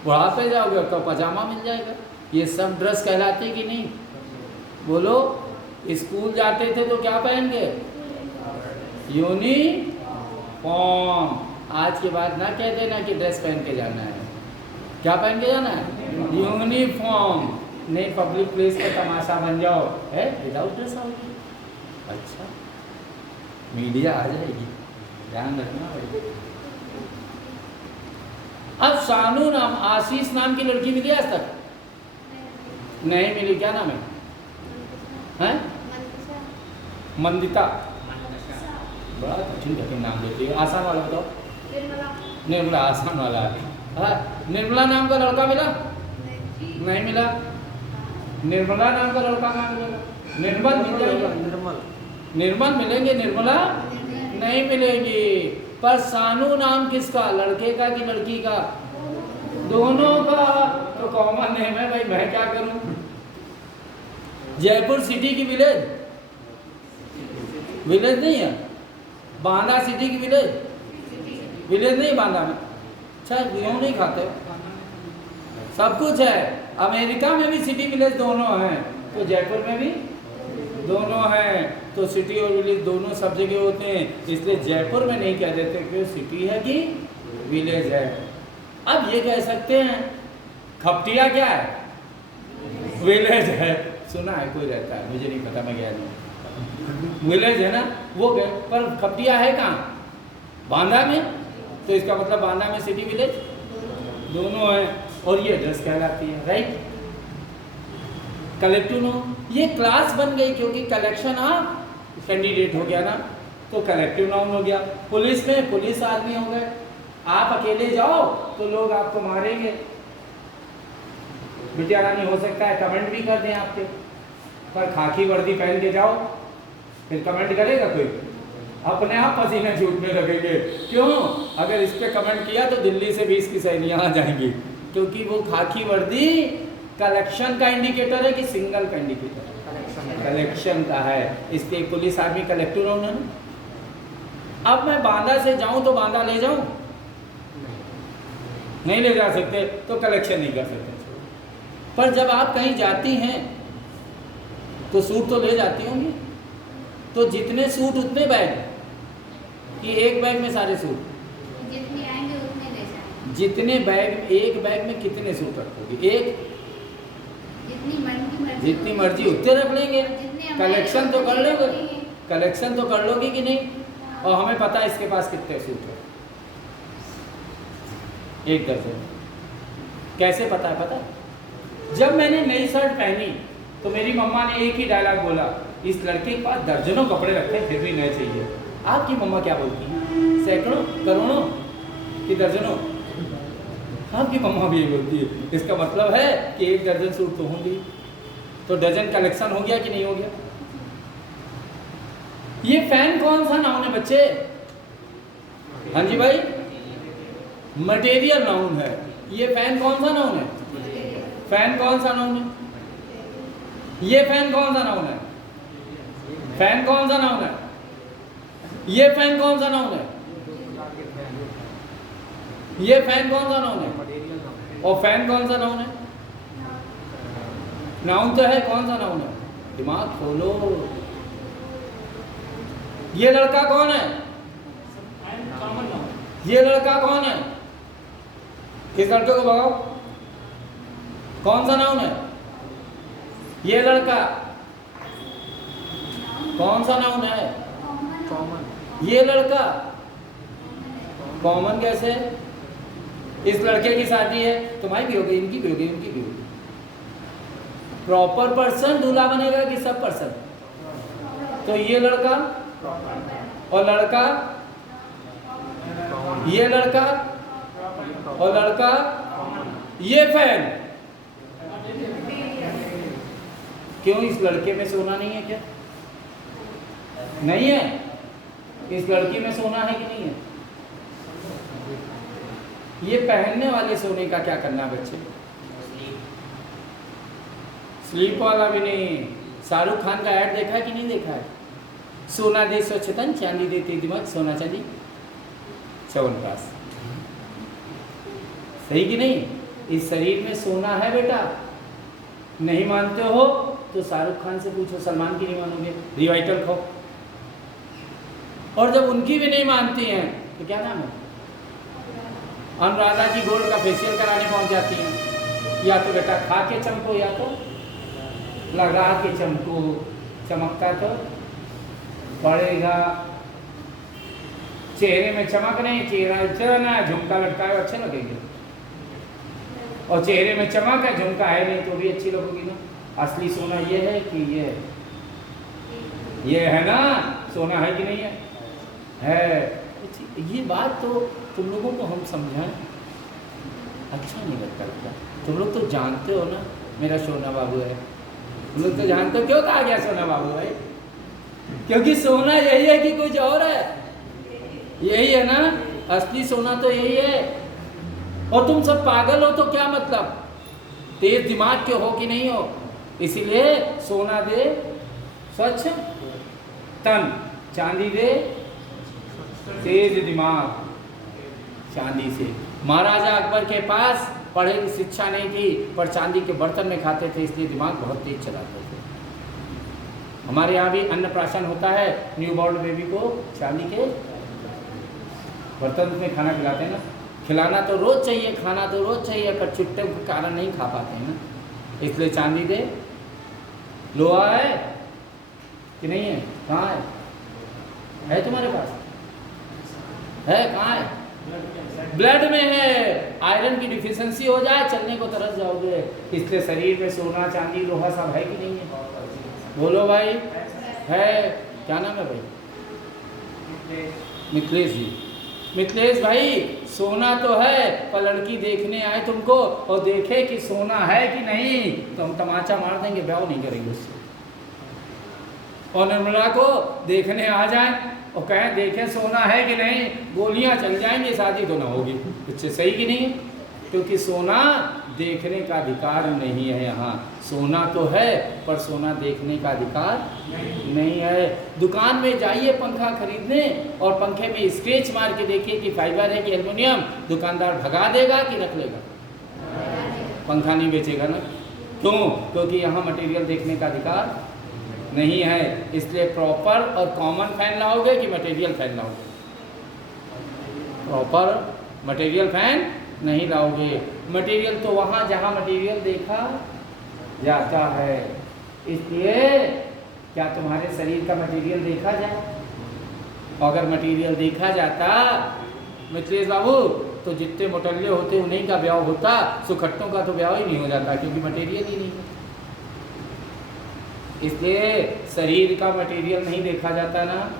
बुढ़ापे जाओगे तो पजामा मिल जाएगा। ये सब ड्रेस कहलाते कि नहीं? बोलो। स्कूल जाते थे तो क्या पहन के? यूनिफॉर्म। आज के बाद ना कह देना कि ड्रेस पहन के जाना है। क्या पहन के जाना है? यूनिफॉर्म। नहीं पब्लिक प्लेस का तमाशा बन जाओ है विदाउट ड्रेस आओगे। अच्छा, मीडिया आ जाएगी, ध्यान रखना भाई। अब शानू नाम, आशीष नाम की लड़की मिली आज तक? नहीं मिली। क्या नाम है? हैं? मंदिता। बड़ा कठिन कठिन नाम देती है। आसान वाला बताओ। निर्मला। आसान वाला है। निर्मला नाम का लड़का मिला? नहीं मिला। निर्मला नाम का लड़का कहाँ मिलेगा? निर्मल मिल जाएगा। निर्मल मिलेंगे, निर्मला नहीं मिलेगी। पर शानू नाम किसका? लड़के का कि लड़की का? दोनों का। तो कॉमन नेम है भाई, मैं क्या करूं? जयपुर सिटी की विलेज, विलेज नहीं है। बांदा सिटी की विलेज, विलेज नहीं बांदा में। अच्छा, गेहूँ नहीं खाते? सब कुछ है। अमेरिका में भी सिटी विलेज दोनों हैं, तो जयपुर में भी दोनों हैं। तो सिटी और विलेज दोनों सब जगह होते हैं, इसलिए जयपुर में नहीं कह देते कि सिटी है कि विलेज है। अब ये कह सकते हैं खपटिया क्या है? विलेज है। सुना है, कोई रहता है, मुझे नहीं पता, मैं गया नहीं। विलेज है ना वो गए, पर खपटिया है कहाँ? बांदा में। तो इसका मतलब बांदा में सिटी विलेज दोनों है। और ये ड्रेस कहलाती है, राइट? कलेक्टिव नाउन, ये क्लास बन गई क्योंकि कलेक्शन ऑफ कैंडिडेट हो गया ना, तो कलेक्टिव नाउन हो गया। पुलिस में पुलिस आदमी हो गए। आप अकेले जाओ तो लोग आपको मारेंगे। बिटिया रानी हो सकता है कमेंट भी कर दें आपके, पर खाकी वर्दी पहन के जाओ, फिर कमेंट करेगा कोई? अपने आप पसीने छूटने लगेंगे। क्यों? अगर इस पे कमेंट किया तो दिल्ली से 20 की सैनियाँ आ जाएंगी, क्योंकि वो खाकी वर्दी कलेक्शन का इंडिकेटर है कि सिंगल का इंडिकेटर है? कलेक्शन का है, इसलिए पुलिस आर्मी कलेक्टिव नाउन है। अब मैं बांदा से जाऊं तो बांदा ले जाऊं? नहीं ले जा सकते, तो कलेक्शन नहीं कर सकते। पर जब आप कहीं जाती हैं तो सूट तो ले जाती होंगी, तो जितने सूट उतने बैग, कि एक बैग में सारे सूट? जितने आएंगे उतने ले जाएंगे। जितने बैग, एक बैग में कितने सूट रखोगी? एक, जितनी मर्जी उतने रख लेंगे। कलेक्शन तो कर लोगे, कलेक्शन तो कर लोगे कि नहीं? और हमें पता है इसके पास कितने सूट है, एक दर्जन। कैसे पता है? पता है, जब मैंने नई शर्ट पहनी तो मेरी मम्मा ने एक ही डायलॉग बोला, इस लड़के के पास दर्जनों कपड़े रखे फिर भी नए चाहिए। आपकी मम्मा क्या बोलती हैं? सैकड़ों, करोड़ों कि दर्जनों? आपकी मम्मा भी यही बोलती है। इसका मतलब है कि एक दर्जन सूट तो होंगे। तो डजन कलेक्शन हो गया कि नहीं हो गया? ये फैन कौन सा नाउन है बच्चे? हाँ जी भाई, मटेरियल नाउन है। ये फैन कौन सा नाउन है? फैन कौन सा नाउन है? ये फैन कौन सा नाउन है? फैन कौन सा नाउन है? ये फैन कौन सा नाउन है? ये फैन कौन सा नाउन है? और फैन कौन सा नाउन है? नाउन तो है, कौन सा नाउन है? दिमाग खोलो। ये लड़का कौन है? ये लड़का कौन है? इस लड़के को भगाओ। कौन सा नाउन है? ये लड़का कौन सा नाउन है? ये लड़का कॉमन कैसे? इस लड़के की शादी है, तुम्हारी भी होगी, इनकी भी होगी, इनकी भी होगी। प्रॉपर पर्सन दूल्हा बनेगा कि सब पर्सन? तो ये लड़का और लड़का, ये लड़का और लड़का, ये फैन। क्यों? इस लड़के में सोना नहीं है क्या? नहीं है। इस लड़की में सोना है कि नहीं है? ये पहनने वाले सोने का क्या करना बच्चे? स्लीप वाला भी नहीं। शाहरुख खान का ऐड देखा है कि नहीं देखा है? सोना दे स्वच्छतन, चांदी दे तेजमत, सोना चांदी च्यवनप्राश। सही कि नहीं? इस शरीर में सोना है बेटा। नहीं मानते हो तो शाहरुख खान से पूछो, सलमान की नहीं मानोगे? रिवाइटल खाओ। और जब उनकी भी नहीं मानती हैं तो क्या नाम है? अनुराधा जी गोल्ड का फेशियल कराने पहुंच जाती हैं। या तो बेटा खा के चमको, या तो लगा के चमको। चमकता तो पड़ेगा। चेहरे में चमक नहीं, चेहरा चलना, झुमका लटकाए अच्छे लगेंगे। और चेहरे में चमक है, झुमका है नहीं तो भी अच्छी लगेगी ना। असली सोना ये है कि ये है? ये है ना? सोना है कि नहीं है? ये बात तो तुम लोगों को हम समझाएं, अच्छा नहीं लगता। तुम लोग तो जानते हो ना मेरा सोना बाबू है। तुम लोग तो जानते हो। क्यों कहा गया सोना बाबू भाई? क्योंकि सोना यही है कि कुछ और है? यही है ना, असली सोना तो यही है। और तुम सब पागल हो तो क्या मतलब? तेज दिमाग के हो कि नहीं हो? इसीलिए सोना दे स्वच्छ तन, चांदी दे तेज दिमाग। चांदी से महाराजा अकबर के पास पढ़े की शिक्षा नहीं थी, पर चांदी के बर्तन में खाते थे, इसलिए दिमाग बहुत तेज चलाते थे। हमारे यहाँ भी अन्नप्राशन होता है, न्यू बॉर्न बेबी को चांदी के बर्तन में खाना खिलाते हैं ना। खिलाना तो रोज चाहिए, खाना तो रोज चाहिए, पर छुट्टे के कारण नहीं खा पाते हैं ना, इसलिए चांदी दे। लोहा है कि नहीं है? कहाँ है तुम्हारे पास? है कहाँ है? ब्लड में है। आयरन की डिफिशियंसी हो जाए, चलने को तरस जाओगे। इसलिए शरीर में सोना चांदी लोहा सब है कि नहीं है? बोलो भाई, है। क्या नाम है भाई? मिथिलेश जी। मिथिलेश भाई, सोना तो है, पर लड़की देखने आए तुमको और देखे कि सोना है कि नहीं, तो हम तमाचा मार देंगे, ब्याह नहीं करेंगे उससे। और निर्मला को देखने आ जाए और कहें देखें सोना है कि नहीं, गोलियां चल जाएंगी, शादी तो ना होगी। कुछ सही कि नहीं है? क्योंकि सोना देखने का अधिकार नहीं है यहाँ। सोना तो है पर सोना देखने का अधिकार नहीं है। दुकान में जाइए पंखा खरीदने और पंखे में स्क्रैच मार के देखिए कि फाइबर है कि एल्युमिनियम, दुकानदार भगा देगा कि रख लेगा? पंखा नहीं बेचेगा ना। क्यों? क्योंकि यहाँ मटेरियल देखने का अधिकार नहीं है। इसलिए प्रॉपर और कॉमन फैन लाओगे कि मटेरियल फैन लाओगे? प्रॉपर मटेरियल फैन नहीं लाओगे। मटेरियल तो वहाँ जहाँ मटेरियल देखा जाता है। इसलिए क्या तुम्हारे शरीर का मटेरियल देखा जाए? अगर मटेरियल देखा जाता मिथिलेश बाबू तो जितने मोटल्ले होते उन्हीं का ब्याह होता, सुखट्टों का तो ब्याह ही नहीं हो जाता क्योंकि मटेरियल ही नहीं है। इसलिए शरीर का मटेरियल नहीं देखा जाता ना,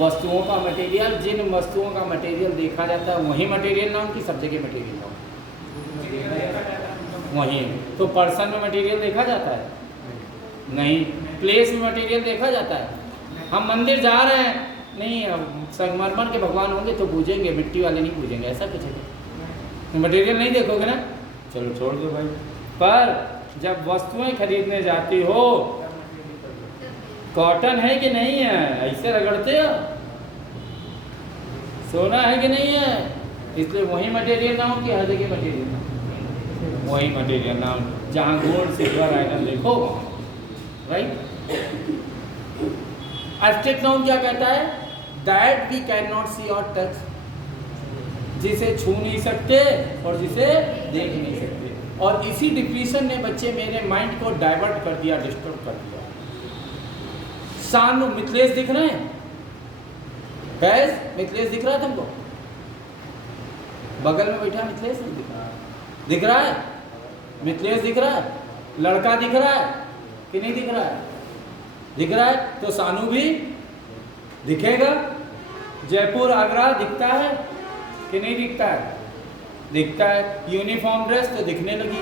वस्तुओं का मटेरियल, जिन वस्तुओं का मटेरियल देखा जाता है वही मटेरियल नाम की सब जगह मटेरियल नाम वही। तो पर्सन में मटेरियल देखा जाता है? नहीं। प्लेस में मटेरियल देखा जाता है? हम मंदिर जा रहे हैं, नहीं संगमरमर के भगवान होंगे तो पूजेंगे, मिट्टी वाले नहीं पूजेंगे, ऐसा कुछ है? मटेरियल नहीं देखोगे ना, चलो छोड़ दो भाई। पर जब वस्तुएं खरीदने जाती हो, कॉटन है कि नहीं है ऐसे रगड़ते हो, सोना है कि नहीं है, इसलिए वही मटेरियल नाम की हर जगह मटेरियल नाम, वही मटेरियल नाम जहाँ गोल्ड सिल्वर आयरन देखो, राइट। एब्स्ट्रैक्ट नाउन क्या कहता है? दैट वी कैन नॉट सी और टच, जिसे छू नहीं सकते और जिसे देख नहीं सकते। और इसी डिप्रेशन ने बच्चे मेरे माइंड को डाइवर्ट कर दिया, डिस्टर्ब कर दिया। सानू मिथिलेश दिख रहे हैं? गैस मिथिलेश दिख रहा है तुमको? बगल में बैठा मिथिलेश नहीं दिख रहा है? दिख रहा है मिथिलेश? दिख रहा है? लड़का दिख रहा है कि नहीं दिख रहा है? दिख रहा है तो सानू भी दिखेगा। जयपुर आगरा दिखता है कि नहीं दिखता है? दिखता है। यूनिफॉर्म ड्रेस तो दिखने लगी।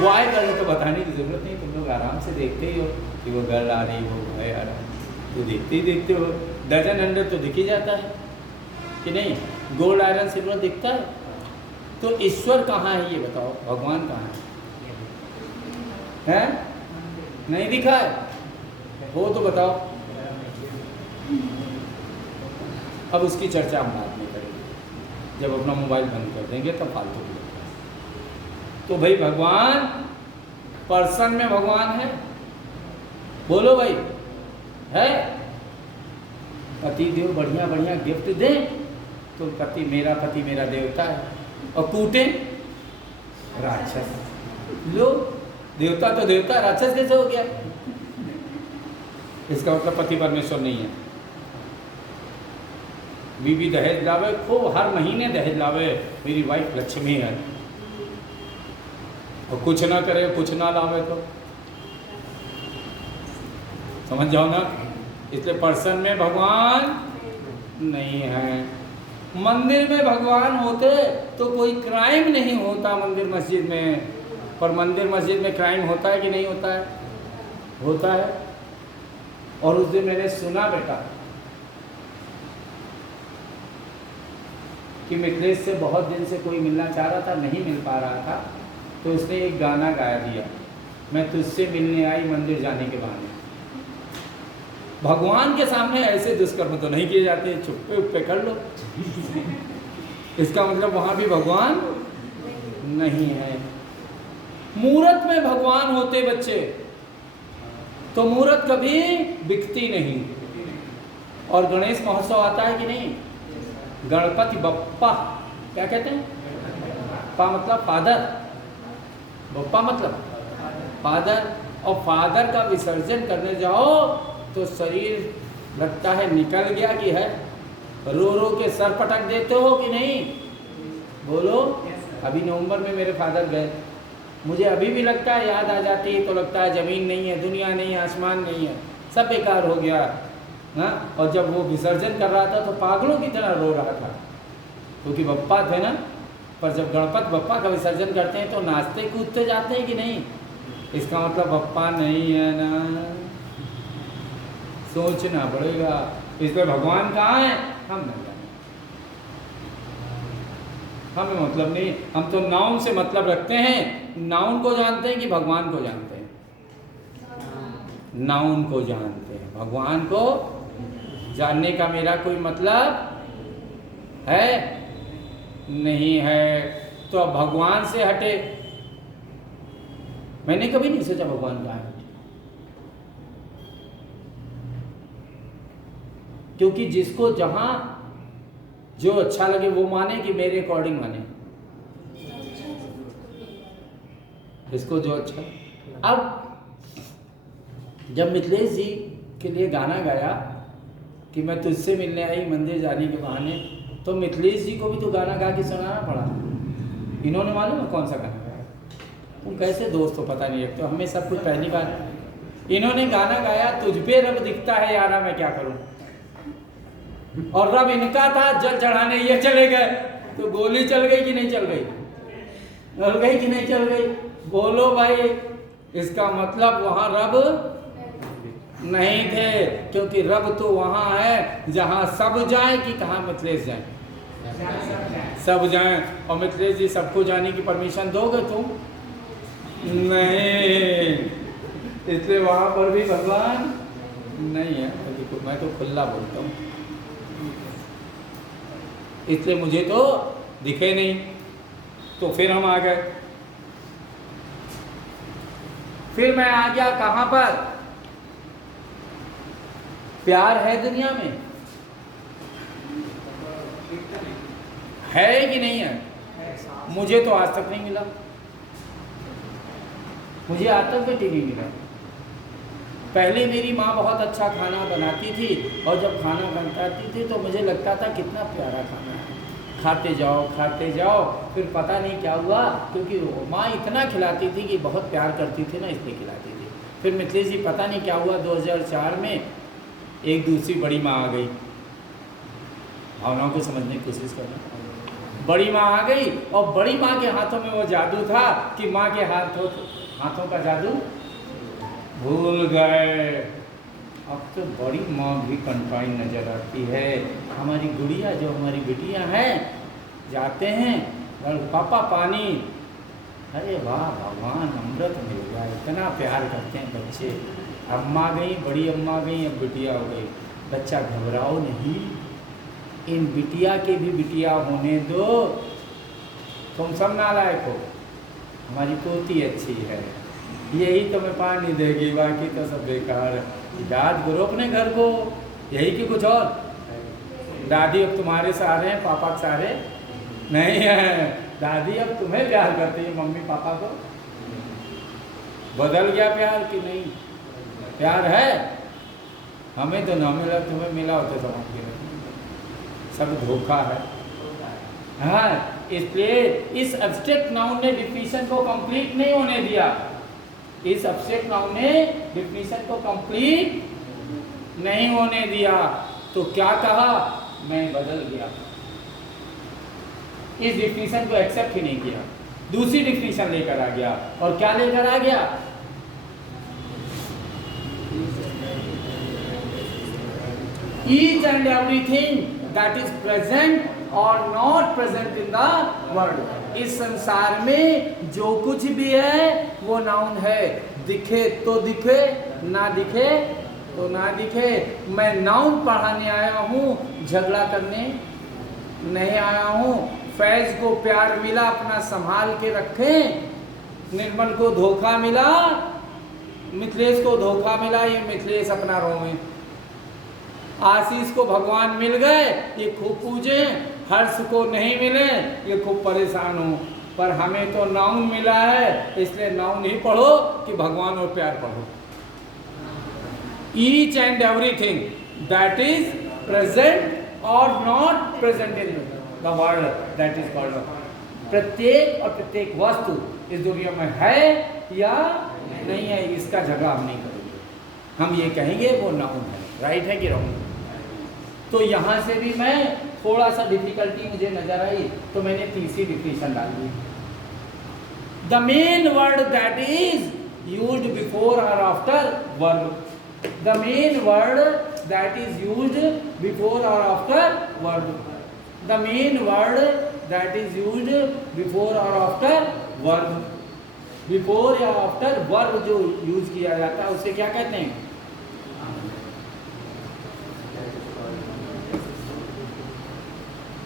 बॉय गर्ल तो बताने की जरूरत नहीं, तुम लोग आराम से देखते ही हो कि वो गर्ल आ रही, वो बॉय आ रहा है, तो देखते ही देखते हो। डजन अंडर तो दिख ही जाता है कि नहीं? गोल्ड आयरन सिल्वर दिखता है। तो ईश्वर कहाँ है ये बताओ, भगवान कहाँ है? नहीं दिखा है? हो तो बताओ। अब उसकी चर्चा हम बाद में करेंगे, जब अपना मोबाइल बंद कर देंगे तब फालतू की। तो भाई भगवान, पर्सन में भगवान है, बोलो भाई है? पति देव बढ़िया बढ़िया गिफ्ट दे तो पति मेरा देवता है, और कूटे राक्षस। लो देवता तो देवता, राक्षस कैसे हो गया? इसका मतलब पति परमेश्वर नहीं है। बीवी दहेज लावे, खूब हर महीने दहेज लावे, मेरी वाइफ लक्ष्मी है, और कुछ ना करे, कुछ ना लावे तो समझ जाओ ना। इसलिए पर्सन में भगवान नहीं है। मंदिर में भगवान होते तो कोई क्राइम नहीं होता मंदिर मस्जिद में। पर मंदिर मस्जिद में क्राइम होता है कि नहीं होता है? होता है। और उस दिन मैंने सुना बेटा कि मिथिलेश से बहुत दिन से कोई मिलना चाह रहा था, नहीं मिल पा रहा था, तो उसने एक गाना गाया दिया, मैं तुझसे मिलने आई मंदिर जाने के बहाने। भगवान के सामने ऐसे दुष्कर्म तो नहीं किए जाते, छुपे उपे कर लो। इसका मतलब वहां भी भगवान नहीं है। मूर्त में भगवान होते बच्चे तो मूर्त कभी बिकती नहीं। और गणेश महोत्सव आता है कि नहीं? गणपति बप्पा क्या कहते हैं? पा मतलब फादर, बप्पा मतलब फादर। और फादर का विसर्जन करने जाओ तो शरीर लगता है निकल गया कि है। रो रो के सर पटक देते हो कि नहीं? बोलो। अभी नवंबर में मेरे फादर गए, मुझे अभी भी लगता है, याद आ जाती है तो लगता है ज़मीन नहीं है, दुनिया नहीं है, आसमान नहीं है, सब बेकार हो गया। हाँ, और जब वो विसर्जन कर रहा था तो पागलों की तरह रो रहा था, क्योंकि बप्पा थे ना। पर जब गणपति बप्पा का विसर्जन करते हैं तो नाचते कूदते जाते हैं कि नहीं? इसका मतलब बप्पा नहीं है ना, सोचना पड़ेगा। इसलिए भगवान कहाँ है? हम नहीं जाने, हमें मतलब नहीं, हम तो नाउन से मतलब रखते हैं। नाउन को जानते हैं कि भगवान को जानते हैं? नाउन को जानते हैं। भगवान को जानने का मेरा कोई मतलब है नहीं है। तो अब भगवान से हटे, मैंने कभी नहीं सोचा भगवान कहाँ है, क्योंकि जिसको जहां जो अच्छा लगे वो माने कि मेरे अकॉर्डिंग माने, इसको जो अच्छा। अब जब मिथिलेश जी के लिए गाना गाया कि मैं तुझसे मिलने आई मंदिर जाने के बहाने, तो मिथिलेश जी को भी तो गाना गा के सुनाना पड़ा। इन्होंने मालूम है कौन सा गाना गाया? तुम कैसे दोस्त हो पता नहीं रखते हो, हमें सब कुछ पहली बार। इन्होंने गाना गाया तुझ पे रब दिखता है यारा मैं क्या करूं, और रब इनका था जल चढ़ाने, ये चले गए तो गोली चल गई कि नहीं चल गई? चल गई कि नहीं चल गई? बोलो भाई। इसका मतलब वहां रब नहीं थे, क्योंकि रब तो वहां है जहां सब जाए, कि कहाँ मिथिलेश जाए? सब जाए। और मिथिलेश जी सबको जाने की परमिशन दोगे तुम? नहीं, इसलिए वहां पर भी भगवान नहीं है। मैं तो खुला बोलता हूँ, इसलिए मुझे तो दिखे नहीं। तो फिर हम आ गए, फिर मैं आ गया कहां पर? प्यार है दुनिया में, है कि नहीं है? मुझे तो आज तक नहीं मिला, मुझे आज तक भी नहीं मिला। पहले मेरी माँ बहुत अच्छा खाना बनाती थी, और जब खाना बनाती थी तो मुझे लगता था कितना प्यारा खाना है, खाते जाओ। फिर पता नहीं क्या हुआ, क्योंकि माँ इतना खिलाती थी कि बहुत प्यार करती थी ना, इसलिए खिलाती थी। फिर मिथिलेश जी पता नहीं क्या हुआ, 2004 में एक दूसरी बड़ी माँ आ गई। भावनाओं को समझने की कोशिश करना। बड़ी माँ आ गई, और बड़ी माँ के हाथों में वो जादू था कि माँ के हाथों का जादू भूल गए। अब तो बड़ी माँ भी कंटाइन नजर आती है। हमारी गुड़िया, जो हमारी बिटियाँ हैं, जाते हैं और पापा पानी, अरे वाह भगवान अमृत मिल गया, इतना प्यार करते हैं बच्चे। अम्मा गई, बड़ी अम्मा गई, अब बिटिया हो गई। बच्चा घबराओ नहीं, इन बिटिया के भी बिटिया होने दो, तुम सब नालायक हो। हमारी पोती अच्छी है, यही तुम्हें पानी देगी, बाकी तो सब बेकार है। याद करो अपने घर को, यही कि कुछ और। दादी अब तुम्हारे सहारे हैं, पापा के सहारे नहीं है। दादी अब तुम्हें प्यार करती है, मम्मी पापा को। बदल गया प्यार कि नहीं? प्यार है, हमें तो ना मिला, तुम्हें मिला हो तो समझ के सब धोखा है। हाँ, इसलिए इस एब्स्ट्रैक्ट नाउन ने डिफिनीशन को कंप्लीट नहीं होने दिया। इस एब्स्ट्रैक्ट नाउन ने डिफिनीशन को कंप्लीट नहीं होने दिया। तो क्या कहा? मैं बदल गया, इस डिफिनीशन को एक्सेप्ट ही नहीं किया, दूसरी डिफिनीशन लेकर आ गया। और क्या लेकर आ गया? Each and everything that is present or not present in the world, इस संसार में जो कुछ भी है वो नाउन है। दिखे तो दिखे, ना दिखे तो ना दिखे। मैं नाउन पढ़ाने आया हूँ, झगड़ा करने नहीं आया हूँ। फैज को प्यार मिला, अपना संभाल के रखें। निर्मल को धोखा मिला, मिथिलेश को धोखा मिला, ये मिथिलेश अपना रोवे। आशीष को भगवान मिल गए, ये खूब पूजे। हर्ष को नहीं मिले, ये खूब परेशान हो। पर हमें तो नाउन मिला है, इसलिए नाउन ही पढ़ो कि भगवान और प्यार पढ़ो। Each and everything that is present और not present in the world, that is called. प्रत्येक और प्रत्येक वस्तु इस दुनिया में है या नहीं है, इसका झगड़ा हम नहीं करेंगे। हम ये कहेंगे वो नाउन है। राइट है कि रॉन्ग? तो यहाँ से भी मैं थोड़ा सा डिफिकल्टी मुझे नजर आई, तो मैंने तीसरी डिफिनेशन डाल दी। The main word that is used before और after verb. The main word that is used before और after verb. The main word that is used before और आफ्टर वर्ब। बिफोर या आफ्टर वर्ब जो यूज किया जाता है उसे क्या कहते हैं?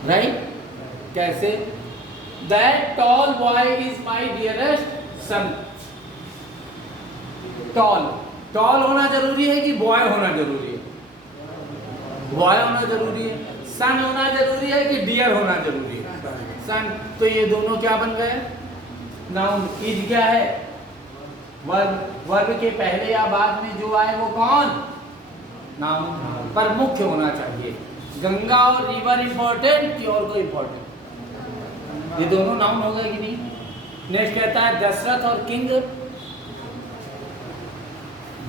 राइट? कैसे? That tall boy is my dearest son. Tall, tall होना जरूरी है कि बॉय होना जरूरी है? बॉय होना जरूरी है। सन होना जरूरी है कि डियर होना जरूरी है? सन। तो ये दोनों क्या बन गए? नाउन। इज क्या है? वर्ब। वर्ब के पहले या बाद में जो आए वो कौन? नाउन। पर मुख्य होना चाहिए। गंगा और रिवर इंपॉर्टेंट कि और कोई इंपॉर्टेंट? ये दोनों नाउन हो गए कि नहीं? नेक्स्ट कहता है दशरथ और किंग,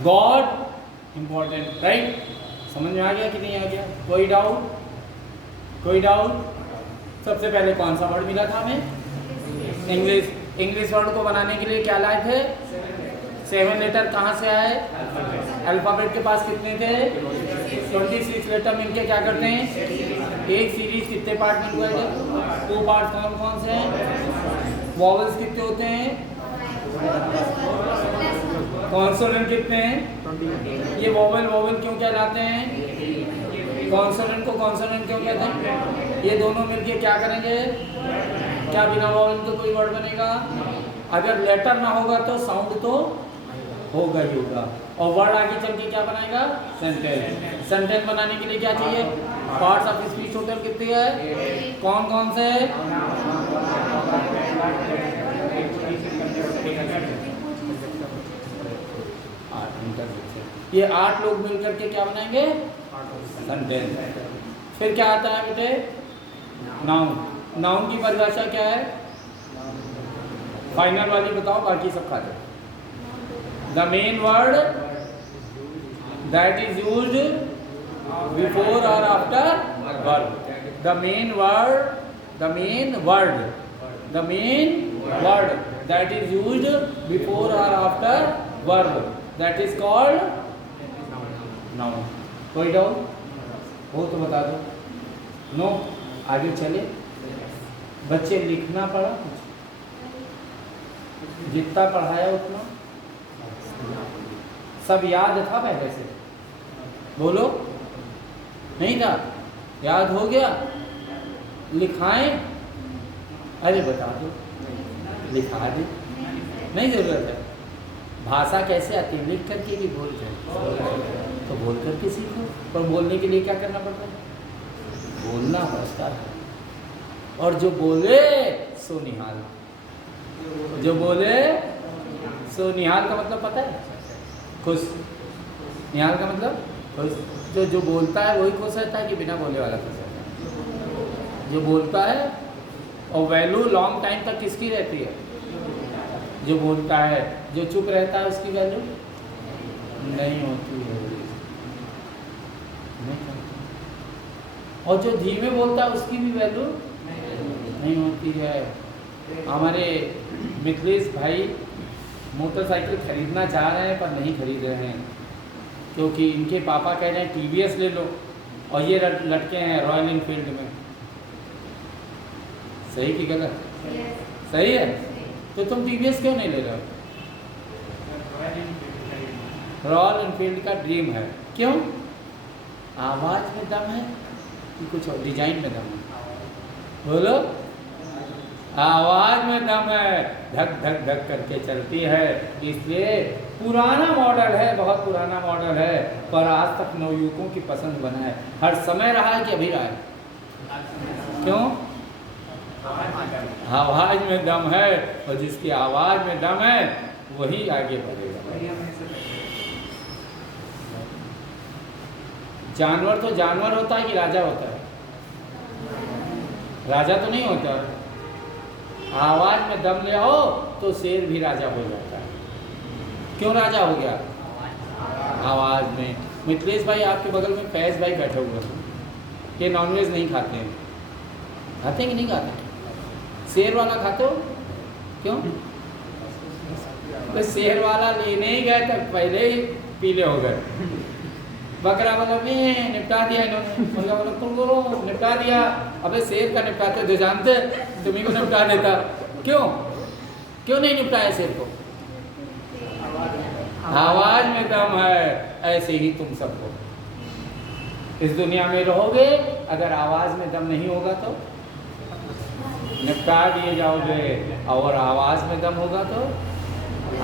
गॉड इंपॉर्टेंट। राइट? समझ में आ गया कि नहीं आ गया? कोई डाउट? कोई डाउट? सबसे पहले कौन सा वर्ड मिला था हमें? इंग्लिश। इंग्लिश वर्ड को बनाने के लिए क्या लाए थे? 7 लेटर। कहाँ से आए? अल्फाबेट के पास कितने थे? 26 लेटर मिलके क्या करते हैं? एक सीरीज कितने पार्ट में हुआ है? 2 पार्ट। कौन कौन से हैं? वॉवल्स कितने होते हैं? कॉन्सोनेंट कितने हैं? ये वॉवल वॉवल क्यों कहलाते हैं? कॉन्सोनेंट को कॉन्सोनेंट क्यों कहते हैं? ये दोनों मिलके क्या करेंगे? क्या बिना वॉवल के कोई वर्ड बनेगा? अगर लेटर ना होगा तो साउंड तो होगा ही होगा। और वर्ड आगे चल के क्या बनाएगा? सेंटेंस। सेंटेंस बनाने के लिए क्या चाहिए? पार्ट्स ऑफ स्पीच टोटल कितने हैं? कौन कौन से? ये 8 लोग मिलकर के क्या बनाएंगे? सेंटेंस। फिर क्या आता है बेटे? नाउन। नाउन की परिभाषा क्या है? फाइनल वाली बताओ, बाकी सब खा जाओ। The main word that is used before और after verb. The main word, the main word, the main word that is used before और after verb that is called noun. कोई डाउट हो तो बता दो। नो? आगे चले। बच्चे लिखना पड़ा? जितना पढ़ाया उतना सब याद था पहले से? बोलो। नहीं था? याद हो गया? लिखाएं? अरे बता दो, लिखा दे। नहीं जरूरत है। भाषा कैसे आती है? लिख करके कि बोल कर? तो बोल करके सीखो। पर बोलने के लिए क्या करना पड़ता है? बोलना पड़ता है। और जो बोले सो निहाल। जो बोले सो निहाल का मतलब पता है? खुश। निहाल का मतलब खुश। जो बोलता है वही खुश रहता है कि बिना बोले वाला खुश रहता है? जो बोलता है। और वैल्यू लॉन्ग टाइम तक किसकी रहती है? जो बोलता है। जो चुप रहता है उसकी वैल्यू नहीं होती है। और जो धीमे बोलता है उसकी भी वैल्यू नहीं होती है। हमारे मिथिलेश भाई मोटरसाइकिल खरीदना चाह रहे हैं पर नहीं खरीद रहे हैं क्योंकि इनके पापा कह रहे हैं टीवीएस ले लो और ये लटके हैं रॉयल इनफील्ड में। सही कि गलत? सही है। तो तुम टीवीएस क्यों नहीं ले रहे हो? रॉयल इनफील्ड का ड्रीम है। क्यों? आवाज़ में दम है कि कुछ और डिजाइन में दम है? बोलो। आवाज़ में दम है, धक धक धक करके चलती है, इसलिए पुराना मॉडल है, बहुत पुराना मॉडल है, पर आज तक नवयुवकों की पसंद बना है। हर समय रहा है कि अभी रहा है? क्यों? आवाज़ में दम है और जिसकी आवाज़ में दम है वही आगे बढ़ेगा। जानवर तो जानवर होता है कि राजा होता है? राजा तो नहीं होता। आवाज में दम ले हो तो शेर भी राजा हो जाता है। क्यों राजा हो गया? आवाज में। मिथिलेश भाई आपके बगल में फैज भाई बैठे हुए हैं, ये नॉनवेज नहीं खाते हैं। खाते हैं कि नहीं खाते? शेर वाला खाते हो? क्यों? तो शेर वाला लेने ही गए तक पहले ही पीले हो गए। बकरा बोला मैं निपटा दिया इन्होंने, मुर्गा बोला तुम बोलो निपटा दिया। अबे शेर का निपटाते तो जानते, तुम्ही को निपटा देता, क्यों नहीं निपटाया शेर को? आवाज में दम है। ऐसे ही तुम सबको इस दुनिया में रहोगे, अगर आवाज में दम नहीं होगा तो निपटा दिए जाओगे, और आवाज में दम होगा तो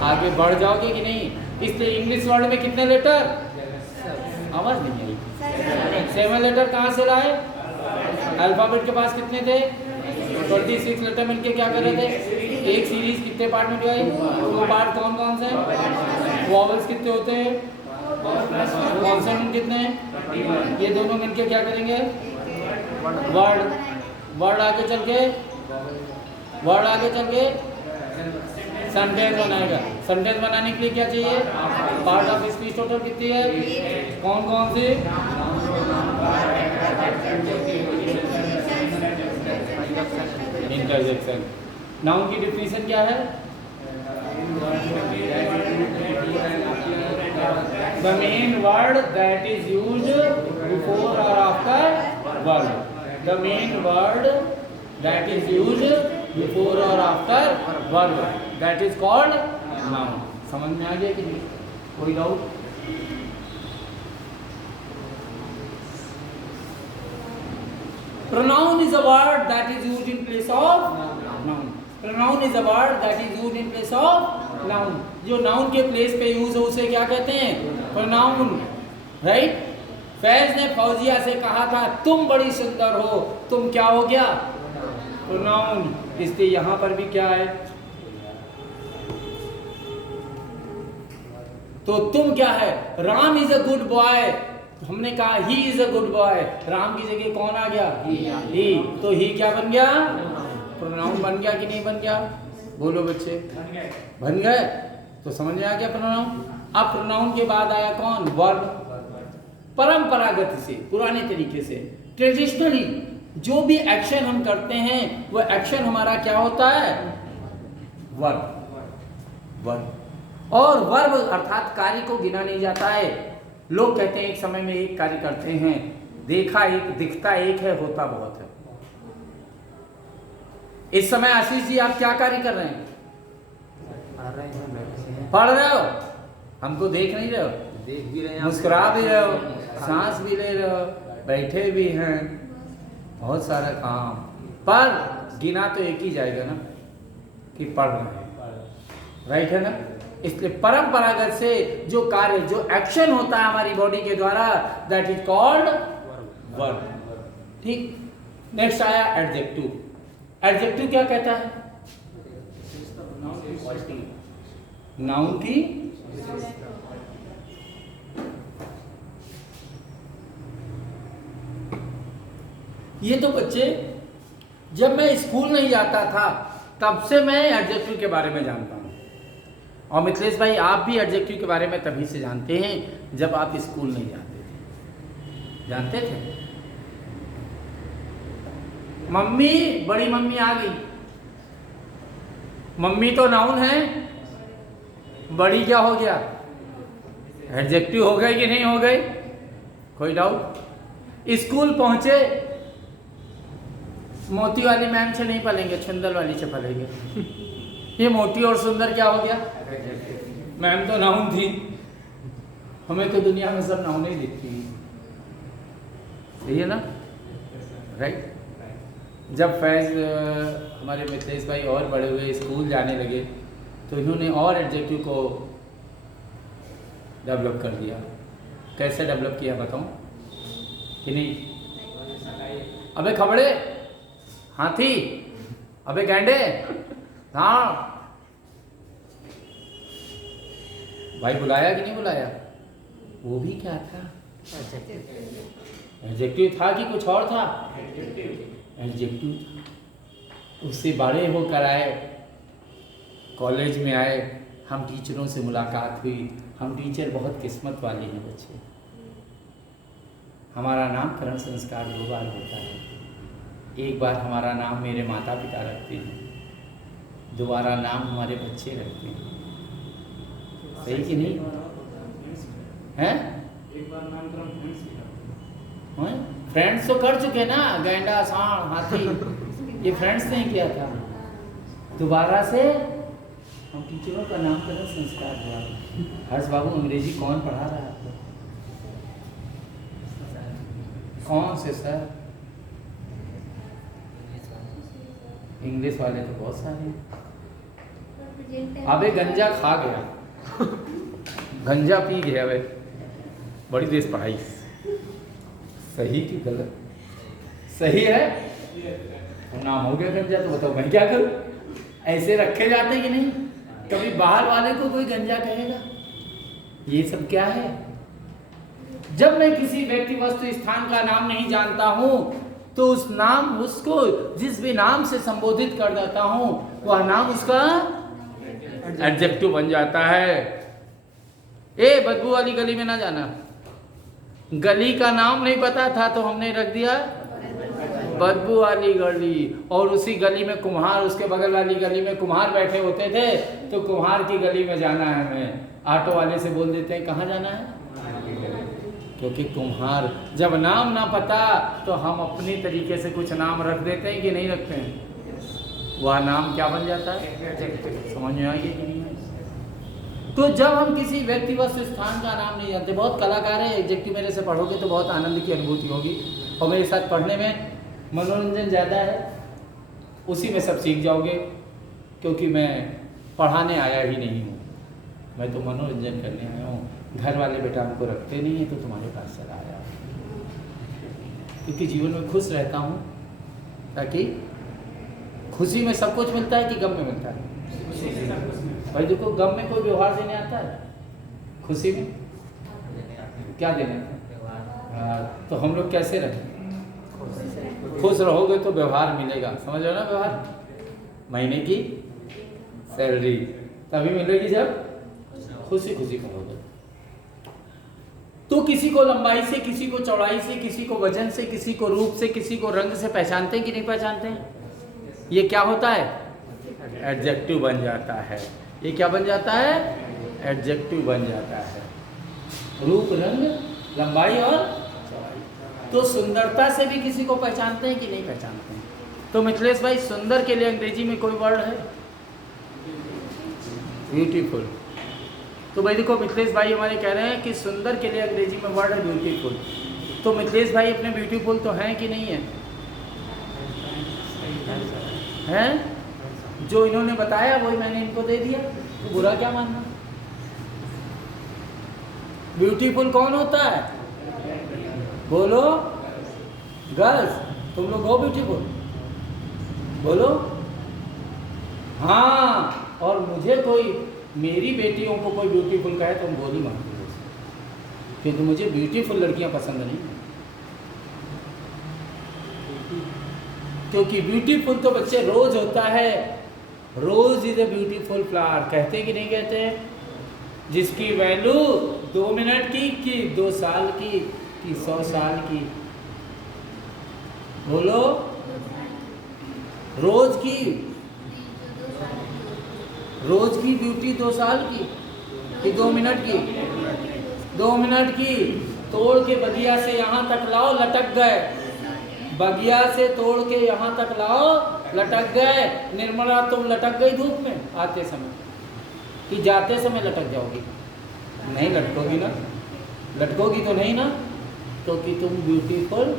आगे बढ़ जाओगे कि नहीं। इसलिए इंग्लिश वर्ड में कितने लेटर? आवाज नहीं आई। 7 लेटर कहाँ से लाए? अल्फाबेट के पास कितने थे? 26 लेटर मिलके क्या कर रहे थे? एक सीरीज कितने पार्ट में गए? 2 पार्ट कौन कौन से? वॉवल्स कितने होते हैं? कॉन्सोनेंट कितने? ये दोनों मिलके क्या करेंगे? वर्ड आगे चल के सेंटेंस बनाएगा। सेंटेंस बनाने के लिए क्या चाहिए? पार्ट ऑफ स्पीच टोटल कितनी है? कौन कौन सी? इंटरजेक्शन। नाउन की डिफिनीशन क्या है? The main word that is used before or after verb. The main word that is used before or after verb. That is called noun. समझ में आ गया कि नहीं? कोई doubt? Pronoun is a word that is used in place of noun. Pronoun is a word that is used in place of noun. जो noun के place पे यूज हो उसे क्या कहते हैं? Pronoun. Right? फैज ने फौजिया से कहा था तुम बड़ी सुंदर हो, तुम क्या हो गया? Pronoun. इसलिए यहाँ पर भी क्या है? तो तुम क्या है? Ram is a good boy. हमने कहा he is a good boy, Ram की जगह कौन आ गया? ही। तो ही क्या बन गया? प्रोनाउन बन गया कि नहीं बन गया? बोलो बच्चे, बन गए। तो समझ में आ गया प्रोनाउन। अब प्रोनाउन के बाद आया कौन? वर्ब। परंपरागत से, पुराने तरीके से, ट्रेडिशनली जो भी एक्शन हम करते हैं वो एक्शन हमारा क्या होता है? वर्ब। और वर्ब अर्थात कार्य को गिना नहीं जाता है। लोग कहते हैं एक समय में एक कार्य करते हैं, देखा एक, दिखता एक है, होता बहुत है। इस समय आशीष जी आप क्या कार्य कर रहे हैं? पढ़ रहे हो? हमको देख नहीं रहे हो? देख भी रहे हैं, मुस्कुरा भी रहे हो, सांस भी ले रहे हो, बैठे भी हैं, बहुत सारा काम। पर गिना तो एक ही जाएगा ना कि पढ़ रहे हैं। राइट है ना? इसलिए परंपरागत से जो कार्य, जो एक्शन होता है हमारी बॉडी के द्वारा, दैट इज कॉल्ड वर्ब। ठीक। नेक्स्ट आया एडजेक्टिव। एडजेक्टिव क्या कहता है? नाउन की ये तो बच्चे जब मैं स्कूल नहीं जाता था तब से मैं एडजेक्टिव के बारे में जानता हूँ। और मिथिलेश भाई आप भी एडजेक्टिव के बारे में तभी से जानते हैं जब आप स्कूल नहीं जाते थे। जानते थे? मम्मी, बड़ी मम्मी आ गई। मम्मी तो नाउन है, बड़ी क्या हो गया? एडजेक्टिव हो गए कि नहीं हो गए? कोई डाउट? स्कूल पहुंचे, मोती वाली मैम से नहीं पलेंगे, छुंदर वाली से पलेंगे। ये मोटी और सुंदर क्या हो गया? मैम तो नाउन थी। हमें तो दुनिया में सब नाउन ही दिखती है। सही है ना? राइट। जब फैज हमारे मिथिलेश भाई और बड़े हुए, स्कूल जाने लगे, तो इन्होंने और एडजेक्टिव को डेवलप कर दिया। कैसे डेवलप किया बताऊं कि नहीं? अबे खबड़े, हाथी, अबे गैंडे, हाँ। भाई बुलाया कि नहीं बुलाया? वो भी क्या था? एडजेक्टिव था कि कुछ और था? एडजेक्टिव। उससे बड़े होकर आए, कॉलेज में आए, हम टीचरों से मुलाकात हुई। हम टीचर बहुत किस्मत वाले हैं बच्चे। हमारा नामकरण संस्कार 2 बार होता है। एक बार हमारा नाम मेरे माता पिता रखते हैं, दोबारा नाम हमारे बच्चे रखते हैं। सही कि नहीं? हैं? एक बार नामकरण फ्रेंड्स किया। फ्रेंड्स तो कर चुके ना, गैंडा, सांड, हाथी, ये फ्रेंड्स नहीं किया था। दोबारा से हम टीचरों का नामकरण संस्कार हुआ। हर्ष बाबू अंग्रेजी कौन पढ़ा रहा है आपको? कौन से सर? इंग्लिश वाले तो बहुत सारे हैं। अबे गंजा खा गया, गंजा पी गया। वे बड़ी देश पढ़ाई, सही की गलत? सही है। तो नाम हो गया गंजा, तो बताओ मैं क्या करूं? ऐसे रखे जाते कि नहीं? कभी बाहर वाले को कोई गंजा कहेगा? ये सब क्या है? जब मैं किसी व्यक्ति, वस्तु, स्थान का नाम नहीं जानता हूं तो उस नाम, उसको जिस भी नाम से संबोधित कर देता हूं, वह नाम उसका एडजेक्टिव बन जाता है। ए बदबू वाली गली में ना जाना। गली का नाम नहीं पता था तो हमने रख दिया बदबू वाली गली। और उसी गली में कुम्हार, उसके बगल वाली गली में कुम्हार बैठे होते थे, तो कुम्हार की गली में जाना है हमें। ऑटो वाले से बोल देते हैं कहाँ जाना है, क्योंकि कुम्हार। जब नाम ना पता तो हम अपनी तरीके से कुछ नाम रख देते हैं कि नहीं रखते हैं? वह नाम क्या बन जाता है? समझ में आएगी कि नहीं? तो जब हम किसी व्यक्ति, वस्तु, स्थान का नाम नहीं जानते, बहुत कलाकार है, एग्जेक्टिव मेरे से पढ़ोगे तो बहुत आनंद की अनुभूति होगी, और मेरे साथ पढ़ने में मनोरंजन ज़्यादा है, उसी में सब सीख जाओगे। क्योंकि मैं पढ़ाने आया ही नहीं हूँ, मैं तो मनोरंजन करने आया हूँ। घर वाले बेटा हमको रखते नहीं है तो तुम्हारे पास चला आया, क्योंकि जीवन में खुश रहता हूँ, ताकि खुशी में सब कुछ मिलता है कि गम में मिलता है? भाई देखो, गम में कोई व्यवहार देने आता है, खुशी में क्या देने आता है? तो हम लोग कैसे रहें? खुश रहोगे तो व्यवहार मिलेगा, समझ लो ना? व्यवहार महीने की सैलरी तभी मिलेगी जब खुशी खुशी करोगे। तो किसी को लंबाई से, किसी को चौड़ाई से, किसी को वजन से, किसी को रूप से, किसी को रंग से पहचानते हैं कि नहीं पहचानते हैं? ये क्या होता है? एडजेक्टिव बन जाता है। ये क्या बन जाता है? एडजेक्टिव बन जाता है। रूप, रंग, लंबाई और चौड़ाई। तो सुंदरता से भी किसी को पहचानते हैं कि नहीं पहचानते हैं? तो मिथिलेश भाई, सुंदर के लिए अंग्रेजी में कोई वर्ड है? ब्यूटीफुल। तो भाई देखो, मिथिलेश भाई हमारे कह रहे हैं कि सुंदर के लिए अंग्रेजी में वर्ड है ब्यूटीफुल। तो मिथिलेश भाई अपने ब्यूटीफुल तो हैं कि नहीं है? हैं? जो इन्होंने बताया वही मैंने इनको दे दिया, तो बुरा क्या मानना? ब्यूटीफुल कौन होता है? बोलो गर्ल्स, तुम लोग हो ब्यूटीफुल? बोलो हाँ। और मुझे कोई, मेरी बेटियों को कोई ब्यूटीफुल कहे तो हम गोली मारते हैं, क्योंकि मुझे ब्यूटीफुल लड़कियां पसंद नहीं। क्योंकि ब्यूटीफुल तो बच्चे रोज होता है, रोज इज ए ब्यूटीफुल फ्लावर, कहते हैं कि नहीं कहते हैं? जिसकी वैल्यू 2 मिनट की कि 2 साल की कि 100 साल की। बोलो रोज की, रोज की ब्यूटी 2 साल की कि 2 मिनट की? 2 मिनट की। तोड़ के बगिया से यहाँ तक लाओ, लटक गए। बगिया से तोड़ के यहाँ तक लाओ, लटक गए। निर्मला, तुम लटक गई धूप में आते समय कि जाते समय लटक जाओगी? नहीं लटकोगी ना? लटकोगी तो नहीं ना? क्योंकि तुम ब्यूटीफुल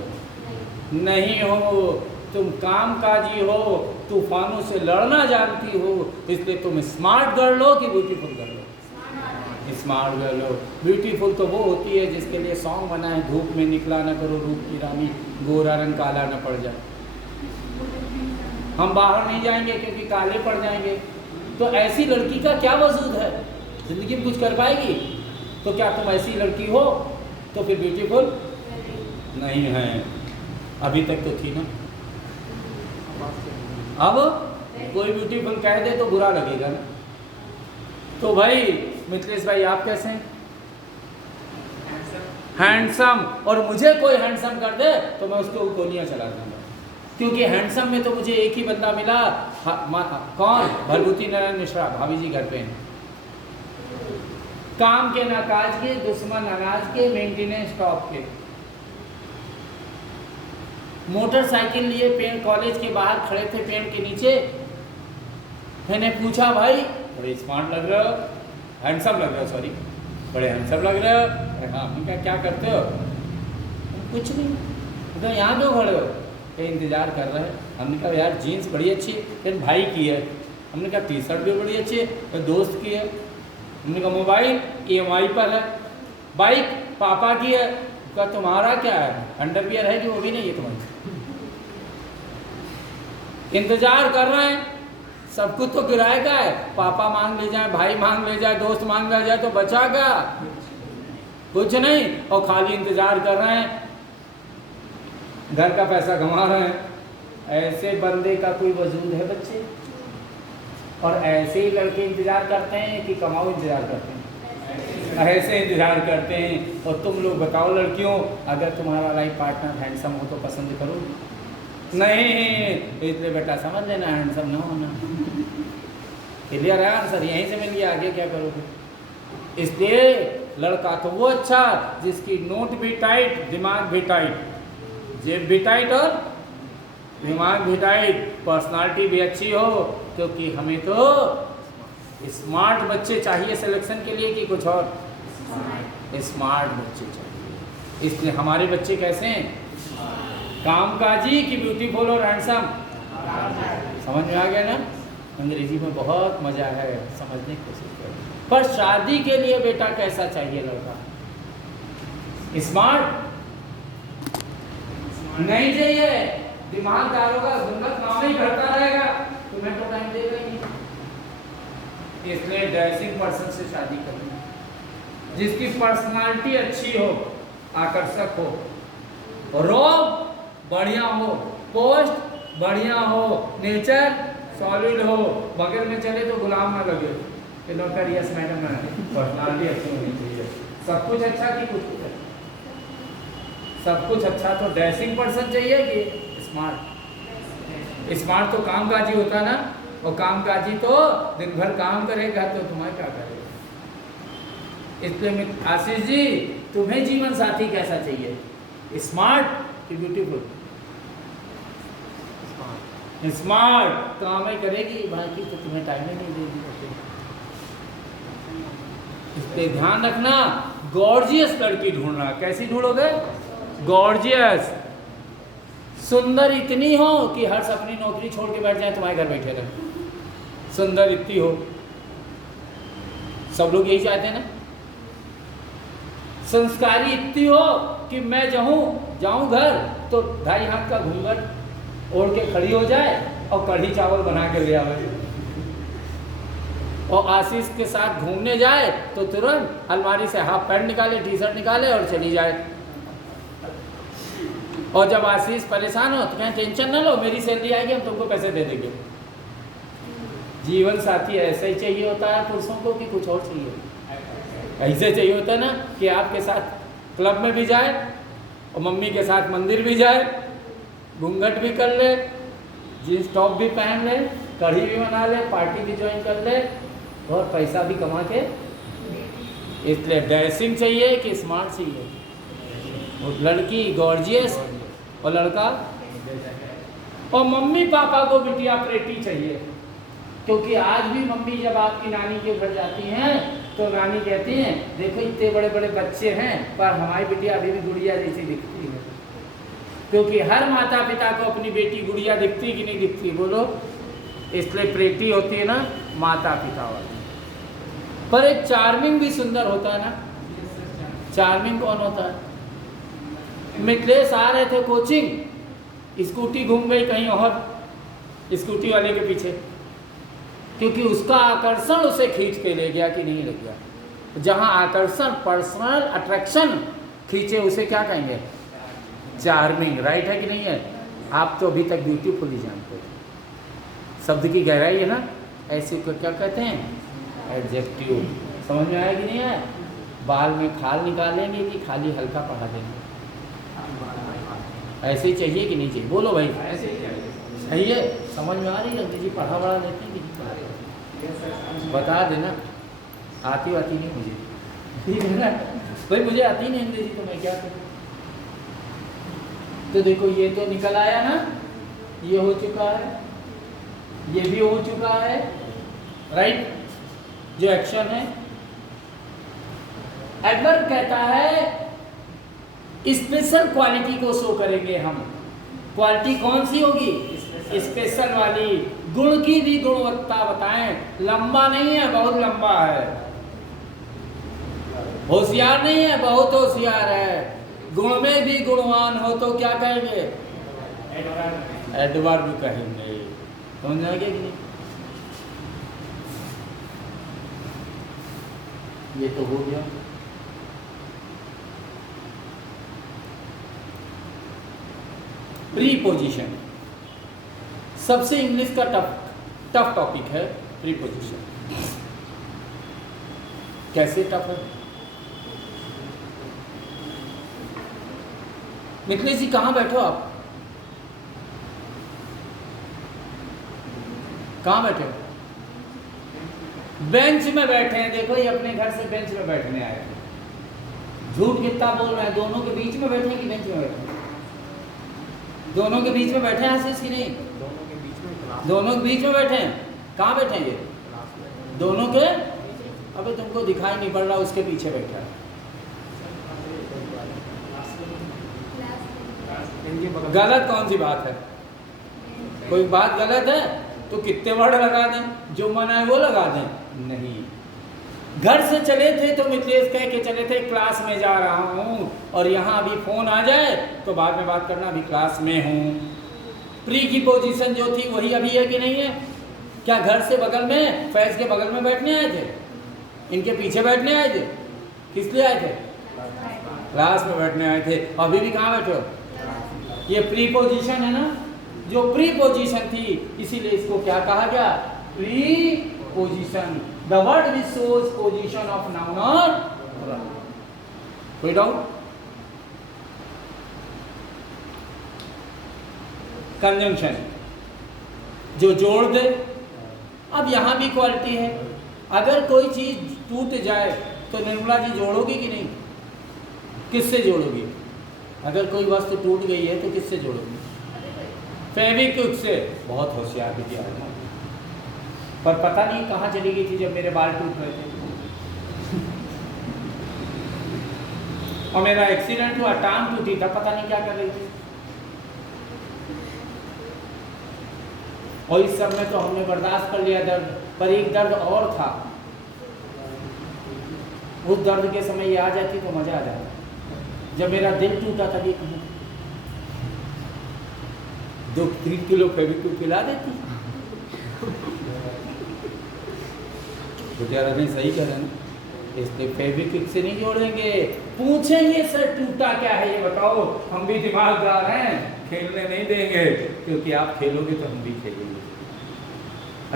नहीं हो, तुम कामकाजी हो, तूफानों से लड़ना जानती हो, इसलिए तुम स्मार्ट गर्ल हो कि ब्यूटीफुल गर्ल हो? स्मार्ट गर्ल हो। ब्यूटीफुल तो वो होती है जिसके लिए सॉन्ग बना है, धूप में निकला न करो रूप की रानी, गोरा रंग काला न पड़ जाए। हम बाहर नहीं जाएंगे क्योंकि काले पड़ जाएंगे। तो ऐसी लड़की का क्या वजूद है? जिंदगी में कुछ कर पाएगी? तो क्या तुम ऐसी लड़की हो तो फिर ब्यूटीफुल नहीं है? अभी तक तो थी ना। अब कोई ब्यूटीफुल कह दे तो बुरा लगेगा ना। तो भाई मिथिलेश भाई, आप कैसे हैं? हैंडसम। और मुझे कोई हैंडसम कर दे तो मैं उसको गोलियां चला दूंगा, क्योंकि हैंडसम में तो मुझे एक ही बंदा मिला। कौन? भरभूति नारायण मिश्रा, भाभी जी घर पे हैं। काम के ना काज के, दुश्मन अनाज के, मेंटेनेंस टॉप के। मोटरसाइकिल लिए पेड़ कॉलेज के बाहर खड़े थे पेड़ के नीचे। मैंने पूछा भाई बड़े स्मार्ट लग रहे हो, हैंडसम लग रहे हो, सॉरी बड़े हैंडसम लग रहे हो। अरे हाँ, हमने कहा क्या करते हो? कुछ नहीं, तो यहाँ क्यों खड़े हो? कहीं इंतजार कर रहे हैं। हमने कहा यार जीन्स बड़ी अच्छी है, फिर भाई की है। हमने कहा टी शर्ट भी बड़ी अच्छी है, फिर दोस्त की है। हमने कहा मोबाइल EMI पर है, बाइक पापा की है। कहा तुम्हारा क्या है? अंडरवियर है कि वो भी नहीं है तुम्हारी? इंतजार कर रहे हैं, सब कुछ तो किराए का है। पापा मांग ले जाए, भाई मांग ले जाए, दोस्त मांग ले जाए तो बचा क्या? कुछ नहीं, और खाली इंतजार कर रहे हैं, घर का पैसा कमा रहे हैं। ऐसे बंदे का कोई वजूद है बच्चे? और ऐसे ही लड़के इंतजार करते हैं कि कमाओ इंतजार करते हैं, ऐसे इंतजार करते हैं। और तुम लोग बताओ लड़कियों, अगर तुम्हारा लाइफ पार्टनर हैंडसम हो तो पसंद करो? नहीं, इसलिए बेटा समझ लेना हैंडसम ना होना। क्लियर है आंसर? यहीं से मिल गया, आगे क्या करोगे? इसलिए लड़का तो वो अच्छा जिसकी नोट भी टाइट, दिमाग भी टाइट, जेब भी टाइट और दिमाग भी टाइट, पर्सनालिटी भी अच्छी हो। क्योंकि हमें तो स्मार्ट बच्चे चाहिए सिलेक्शन के लिए कि कुछ और? स्मार्ट बच्चे चाहिए। इसलिए हमारे बच्चे कैसे हैं? कामकाजी कि ब्यूटीफुल और हैंडसम? समझ में आ गया ना? अंग्रेजी में बहुत मजा है, समझने की कोशिश करो। पर शादी के लिए बेटा कैसा चाहिए लड़का? स्मार्ट नहीं चाहिए, दिमागदार होगा, गुंडत नाम ही करता रहेगा, तुम्हें तो टाइम देगा ही नहीं। इसलिए ड्रेसिंग पर्सन से शादी करनी, जिसकी पर्सनालिटी अच्छी हो, आकर्षक हो, रोब बढ़िया हो, पोस्ट बढ़िया हो, नेचर सॉलिड हो, बगल में चले तो गुलाम ना लगे कि डॉक्टर यस मैडम है। पर्सनालिटी अच्छी होनी चाहिए, सब कुछ अच्छा कि कुछ कुछ अच्छा? सब कुछ अच्छा। तो ड्रेसिंग पर्सन चाहिए कि स्मार्ट? स्मार्ट तो कामकाजी होता ना, और कामकाजी तो दिन भर काम करेगा तो तुम्हें क्या करेगा? इसलिए आशीष जी, तुम्हें जीवन साथी कैसा चाहिए? स्मार्ट कि ब्यूटीफुल? स्मार्ट काम ही करेगी, बाकी तो तुम्हें टाइम ही नहीं देगी। इसलिए ध्यान रखना, गॉर्जियस लड़की ढूंढना। कैसी ढूंढोगे? गॉर्जियस, सुंदर इतनी हो कि हर अपनी नौकरी छोड़ के बैठ जाए तुम्हारे घर बैठे रहे। सुंदर इतनी हो, सब लोग यही चाहते हैं ना। संस्कारी इतनी हो कि मैं जाऊं घर तो 2.5 हाथ का घूंघट ओढ़ के खड़ी हो जाए और कढ़ी चावल बना के ले आवे। और आशीष के साथ घूमने जाए तो तुरंत अलमारी से हाफ पैंट निकाले, टी शर्ट निकाले और चली जाए। और जब आशीष परेशान हो तो कहें टेंशन ना लो, मेरी सैलरी आएगी, हम तुमको पैसे दे देंगे। जीवन साथी ऐसा ही चाहिए होता है पुरुषों को कि कुछ और चाहिए? ऐसे चाहिए होता है ना कि आपके साथ क्लब में भी जाए और मम्मी के साथ मंदिर भी जाए, घूंघट भी कर ले, जीन्स टॉप भी पहन ले, कढ़ी भी बना ले, पार्टी भी ज्वाइन कर ले और पैसा भी कमा के। इसलिए ड्रेसिंग चाहिए कि स्मार्ट चाहिए? और लड़की गॉर्जियस और लड़का, और मम्मी पापा को बिटिया प्रेटी चाहिए। क्योंकि आज भी मम्मी जब आपकी नानी के घर जाती हैं तो नानी कहती हैं देखो इतने बड़े बड़े बच्चे हैं पर हमारी बिटिया अभी भी गुड़िया जैसी दिखती है। क्योंकि हर माता पिता को अपनी बेटी गुड़िया दिखती कि नहीं दिखती? बोलो। इसलिए प्रेटी होती है ना माता पिता वाली। पर एक चार्मिंग भी सुंदर होता है ना। चार्मिंग कौन होता है? मिथिलेश आ रहे थे कोचिंग, स्कूटी घूम गई कहीं और स्कूटी वाले के पीछे, क्योंकि उसका आकर्षण उसे खींच के ले गया कि नहीं ले गया? जहां आकर्षण, पर्सनल अट्रैक्शन खींचे उसे क्या कहेंगे? चार्मिंग। राइट है कि नहीं है? आप तो अभी तक ब्यूटीफुल ही जानते हो। शब्द की गहराई है ना, ऐसे को क्या कहते हैं? एडजेक्टिव। समझ में आया कि नहीं आया? बाल में खाल निकालेंगे कि खाली हल्का पढ़ा देंगे? ऐसे ही चाहिए कि नहीं चाहिए? बोलो भाई। ऐसे ही सही है? समझ में आ रही है? जी पढ़ा बड़ा लेते हैं कि नहीं? बता देना, आती वाती नहीं मुझे। ठीक है ना भाई, मुझे आती नहीं अंग्रेजी तो मैं क्या करूँ। तो देखो ये तो निकल आया ना, ये हो चुका है, ये भी हो चुका है, राइट, जो एक्शन है। एडवर्ब कहता है स्पेशल क्वालिटी को शो करेंगे हम। क्वालिटी कौन सी होगी? स्पेशल वाली। गुण की भी गुणवत्ता बताएं। लंबा नहीं है, बहुत लंबा है। होशियार नहीं है, बहुत होशियार है। गुण में भी गुणवान हो तो क्या कहेंगे? एडवर्ब कहेंगे। समझ आ गया कि नहीं? ये तो हो गया। प्रीपोजिशन सबसे इंग्लिश का टफ टॉपिक है। प्रीपोजिशन कैसे टफ है? निखिलेश जी कहाँ बैठे हो आप? कहाँ बैठे हो? बेंच में बैठे हैं। देखो ये अपने घर से बेंच में बैठने आए थे। झूठ कितना बोल रहे हैं? दोनों के बीच में बैठे हैं कि बेंच में बैठे हैं? दोनों के बीच में बैठे हैं आशीष की नहीं? दोनों के बीच में क्लास। दोनों के बीच में बैठे हैं। कहाँ बैठे हैं ये? क्लास में। दोनों के? अबे तुमको दिखाई नहीं पड़ रहा, उसके पीछे बैठा है। इनके बगल में। गलत कौन सी बात है? कोई बात गलत है तो कितने वर्ड लगा दें, जो मना है वो लगा दें? नहीं। घर से चले थे तो मिथिलेश कह के चले थे क्लास में जा रहा हूँ, और यहाँ अभी फोन आ जाए तो बाद में बात करना, अभी क्लास में हूँ। प्री की पोजीशन जो थी वही अभी है कि नहीं है? क्या घर से बगल में, फैज के बगल में बैठने आए थे? इनके पीछे बैठने आए थे? किस लिए आए थे? क्लास में बैठने आए थे। अभी भी कहाँ बैठे हो? ये प्री पोजीशन है ना, जो प्री पोजीशन थी, इसीलिए इसको क्या कहा गया? Pre position. The word which shows position of noun और pronoun। कोई डाउट? कंजंक्शन जो जोड़ दे। अब यहां भी क्वालिटी है। अगर कोई चीज टूट जाए तो निर्मला जी जोड़ोगी कि नहीं? किससे जोड़ोगी? अगर कोई वस्तु टूट गई है तो किससे जोड़ोगी? फेविक्विक से। बहुत होशियार भी किया है, पर पता नहीं कहाँ चली गई थी जब मेरे बाल टूट रहे थे। और मेरा एक्सीडेंट हुआ, टांग टूटी था, पता नहीं क्या कर रही थी। और इस सब में तो हमने बर्दाश्त कर लिया दर्द, पर एक दर्द और था। उस दर्द के समय ये आ जाती तो मजा आ जाता। जब मेरा दिल टूटा था, भी 2-3 किलो फेविक्विक पिला देती। गुजारा नहीं सही कह रहे हैं, इसलिए फेविक्विक से नहीं जोड़ेंगे। पूछेंगे सर टूटा क्या है ये बताओ, हम भी दिमागदार हैं, खेलने नहीं देंगे, क्योंकि आप खेलोगे तो हम भी खेलेंगे।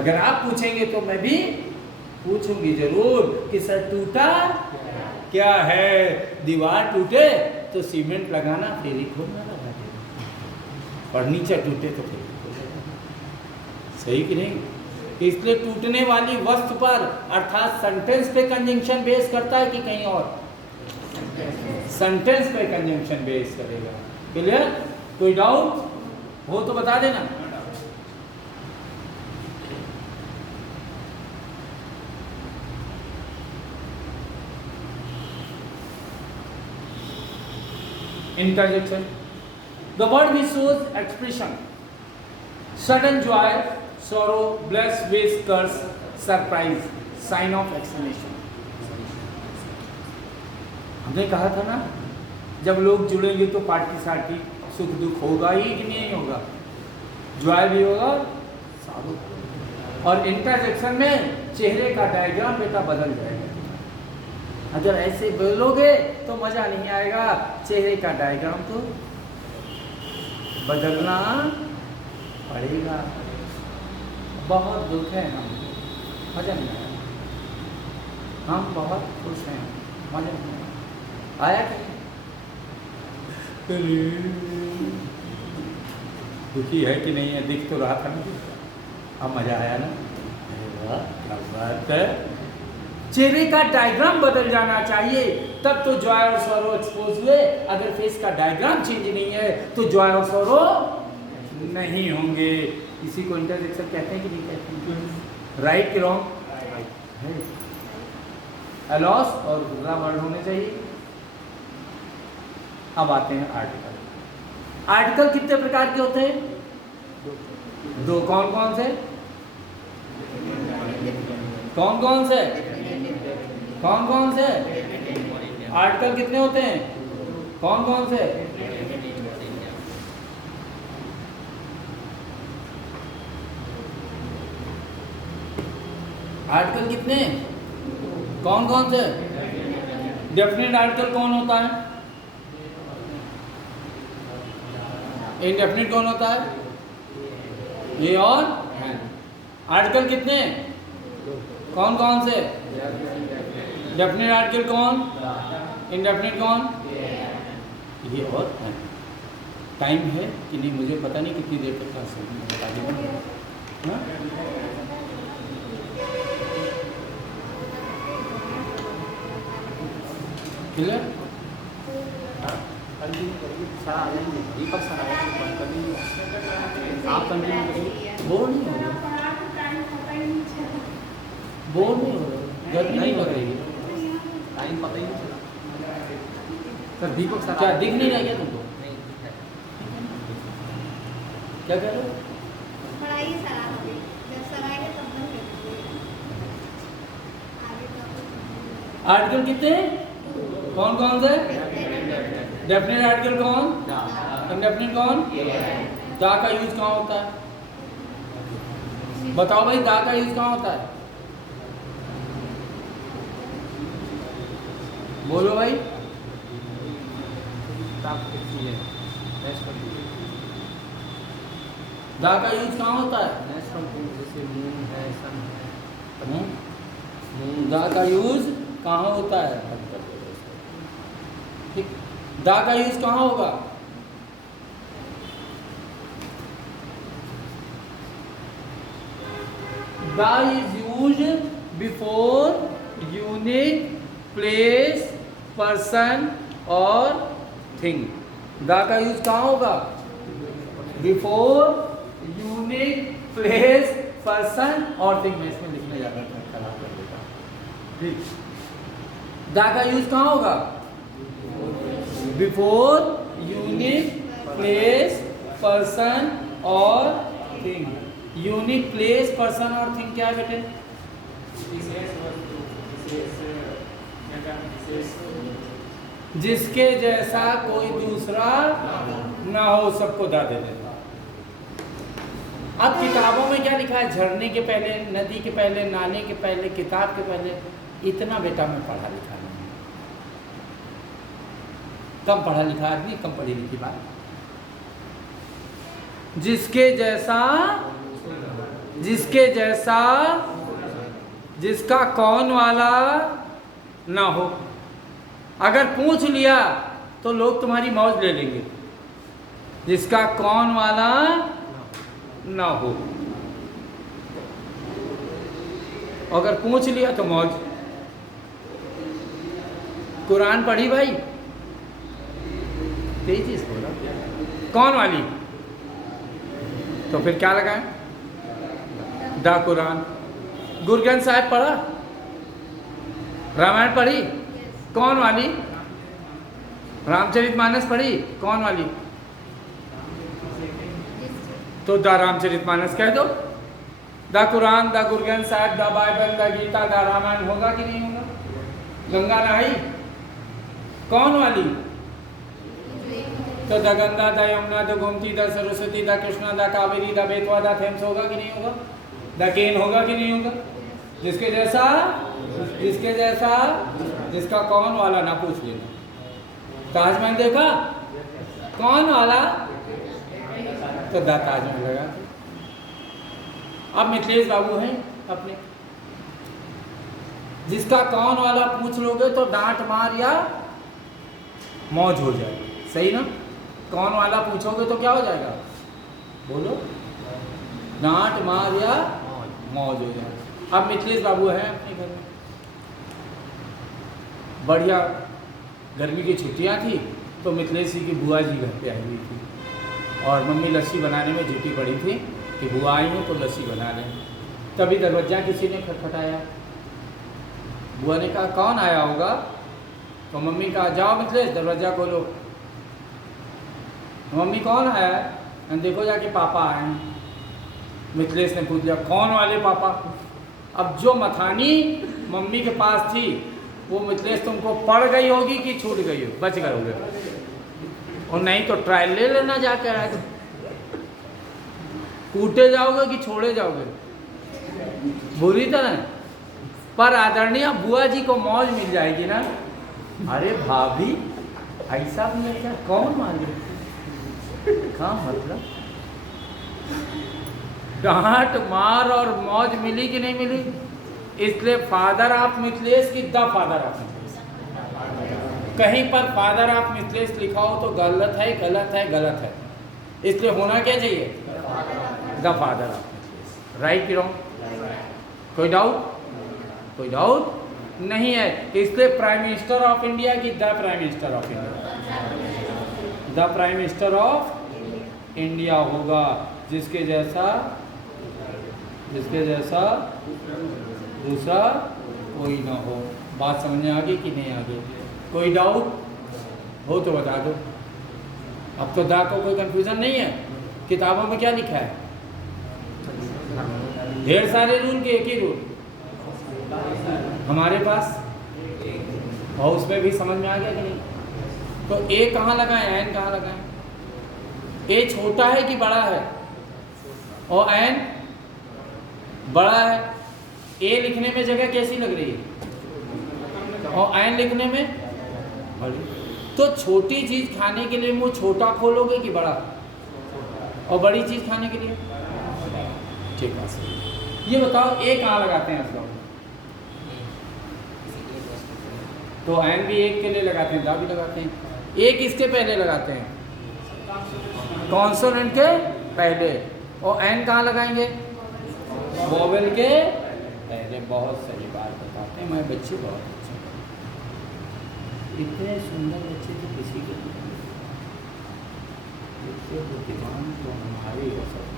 अगर आप पूछेंगे तो मैं भी पूछूंगी जरूर कि सर टूटा क्या है। दीवार टूटे तो सीमेंट लगाना, फेविक्विक ना लगा देना, और नीचे टूटे तो फेविक्विक। सही कि नहीं? इसलिए टूटने वाली वस्तु पर, अर्थात सेंटेंस पे कंजंक्शन बेस करता है कि कहीं और? सेंटेंस पे कंजंक्शन बेस करेगा। क्लियर? कोई डाउट हो तो बता देना। Interjection. The word which shows expression: sudden joy, sorrow, bliss, wish, curse, surprise, sign of exclamation। हमने कहा था ना, जब लोग जुड़ेंगे तो पार्टी सार्टी, सुख दुख होगा ही कि नहीं होगा? जॉय भी होगा, sorrow। और इंटरजेक्शन में चेहरे का डायग्राम बेटा बदल जाएगा। अगर ऐसे बोलोगे तो मजा नहीं आएगा। चेहरे का डायग्राम तो बदलना पड़ेगा। बहुत दुख है, हम मजा नहीं आया। हम बहुत खुश हैं, मजा नहीं आया। दुखी है कि नहीं है? दिख तो रहा था ना, अब मजा आया ना? क्या बात है। चेहरे का डायग्राम बदल जाना चाहिए, तब तो जॉय और सौरव एक्सपोज हुए। अगर फेस का डायग्राम चेंज नहीं है तो जॉय और सौरव नहीं होंगे। इसी को इंटरजेक्शन कहते हैं कि नहीं कहते हैं? राइट कि रॉन्ग? अलॉस और दूसरा वर्ड होने चाहिए। अब आते हैं आर्टिकल। आर्टिकल कितने प्रकार के होते हैं? दो। कौन कौन से? कौन कौन से? कौन कौन से आर्टिकल कितने होते हैं? कौन कौन से? आर्टिकल कितने? कौन कौन से? डेफिनेट आर्टिकल कौन होता है? इनडेफिनेट कौन होता है? ये और आर्टिकल कितने? कौन कौन से? डेफिनेट आर्टिकल कौन? इनडेफिनेट कौन? ये और टाइम है कि नहीं मुझे पता नहीं, कितनी देर तक क्लास होगी, बता दीजिए। हाँ? क्लियर? कंटिन्यू करिए, सर आ जाएंगे, दीपक सर आ जाएंगे, कंटिन्यू आप कंटिन्यू करिए। बोर नहीं हो रहा? बोर नहीं हो रहा? गर्मी नहीं लग रही? टाइम पता ही नहीं चला। सर दीपक सर क्या दिख नहीं रहा क्या तुमको? क्या कह रहे हो? पढ़ाइए सर आप अभी, जब सर आएंगे तब बंद कर दीजिए। आगे तो आर्टिकल कितने? कौन कौन से? डेफिनेट आर्टिकल कौन? इनडेफिनेट कौन? दा का यूज कहाँ होता है? बताओ भाई, दा का यूज कहाँ होता है? बोलो भाई। दा का यूज कहाँ होता है? जैसे मून है, सन है। दा का यूज कहाँ होता है? ठीक, दा का यूज कहाँ होगा? दा is use before unique, place, person और थिंग। दा का यूज कहाँ होगा? बिफोर यूनिक, प्लेस, पर्सन और थिंग। मैं इसमें लिखने जा रहा था, खराब कर देता। ठीक, दा का यूज कहाँ होगा? बिफोर यूनिक, प्लेस, पर्सन और थिंग। यूनिक, प्लेस, पर्सन और थिंग क्या है बेटे? जिसके जैसा कोई दूसरा ना हो, सबको दा दे देता। अब किताबों में क्या लिखा है? झरने के पहले, नदी के पहले, नाले के पहले, किताब के पहले। इतना बेटा मैं पढ़ा लिखा नहीं, कम पढ़ा लिखा आदमी, कम पढ़ी लिखी बात। जिसके जैसा, जिसके जैसा, जिसका कौन वाला ना हो। अगर पूछ लिया तो लोग तुम्हारी मौज ले लेंगे। जिसका कौन वाला ना हो, अगर पूछ लिया तो मौज। कुरान पढ़ी भाई? तेजी से बोला। कौन वाली? तो फिर क्या लगाए? The Quran. गुरु साहब पढ़ा? रामायण पढ़ी? कौन वाली? रामचरितमानस पढ़ी? कौन वाली? तो द रामचरितमानस कह दो। The Quran, the Guru Granth Sahib, the Bible, the Gita, the Ramayana होगा कि नहीं होगा? गंगा नहाई? कौन वाली? तो the Ganga, the Yamuna, the Gomti, the Saraswati, the Krishna, the Kaveri, the Betwa, the Thames होगा कि नहीं होगा? द केन होगा कि नहीं होगा? जिसके जैसा, जिसके जैसा, जिसका कौन वाला ना पूछ लेना। ताजमहल देखा? कौन वाला? तो द ताजमहल लगा। अब मिथिलेश बाबू हैं अपने, जिसका कौन वाला पूछ लोगे तो डांट मार या मौज हो जाएगी। सही ना? कौन वाला पूछोगे तो क्या हो जाएगा? बोलो, डांट मार या मौज हो जाएगा। अब मिथिलेश बाबू हैं अपने घर में, बढ़िया गर्मी की छुट्टियां थी तो मिथिलेश जी की बुआ जी घर पे आई हुई थी और मम्मी लस्सी बनाने में जुटी पड़ी थी कि बुआ आई हैं तो लस्सी बना लें। तभी दरवाजा किसी ने खटखटाया। बुआ ने कहा कौन आया होगा? तो मम्मी कहा जाओ मिथिलेश दरवाज़ा खोलो। मम्मी कौन आया है? देखो जाके पापा आए हैं। मिथिलेश ने पूछ लिया कौन वाले पापा? अब जो मथानी मम्मी के पास थी वो मिथिलेश तुमको पड़ गई होगी कि छूट गई हो, बच गए होगे, और नहीं तो ट्रायल ले लेना जाके आए तो कूटे जाओगे कि छोड़े जाओगे बुरी तरह। पर आदरणीय बुआ जी को मौज मिल जाएगी ना, अरे भाभी ऐसा भी है क्या, कौन मांगे कहाँ मतलब डांट मार और मौज मिली कि नहीं मिली। इसलिए फादर ऑफ मिथिलेश की द फादर ऑफ मिथिलेश, कहीं पर फादर ऑफ मिथिलेश लिखा हो तो गलत है गलत है गलत है, इसलिए होना क्या चाहिए the father of Mithilesh. Right कि रॉन्ग? कोई डाउट? कोई डाउट नहीं है। इसलिए प्राइम मिनिस्टर ऑफ इंडिया की the prime minister of India, the prime minister of India होगा, जिसके जैसा दूसरा कोई ना हो। बात समझ में आ गई कि नहीं आ गई? कोई डाउट हो तो बता दो। अब तो दा को कोई कंफ्यूजन नहीं है। किताबों में क्या लिखा है? ढेर सारे रूल के एक ही रूल हमारे पास, और उसमें भी समझ में आ गया कि नहीं? तो ए कहाँ लगाएं, एन कहाँ लगाएं? ए छोटा है कि बड़ा है? और एन बड़ा है। ए लिखने में जगह कैसी लग रही है और एन लिखने में बड़ी। तो छोटी चीज खाने के लिए मुंह छोटा खोलोगे कि बड़ा, और बड़ी चीज खाने के लिए? ठीक है, ये बताओ ए कहाँ लगाते हैं आप लोग? तो एन भी एक के लिए लगाते हैं, दा भी लगाते हैं। ए किसके पहले लगाते हैं? कॉन्सोनेंट के पहले। और एन कहाँ लगाएंगे? वोवेल के पहले। बहुत सही बात बताते हैं, मैं बच्चे बहुत अच्छे, इतने सुंदर बच्चे तो किसी के नहीं, इतने बुद्धिमान तो हमारे हो सकते।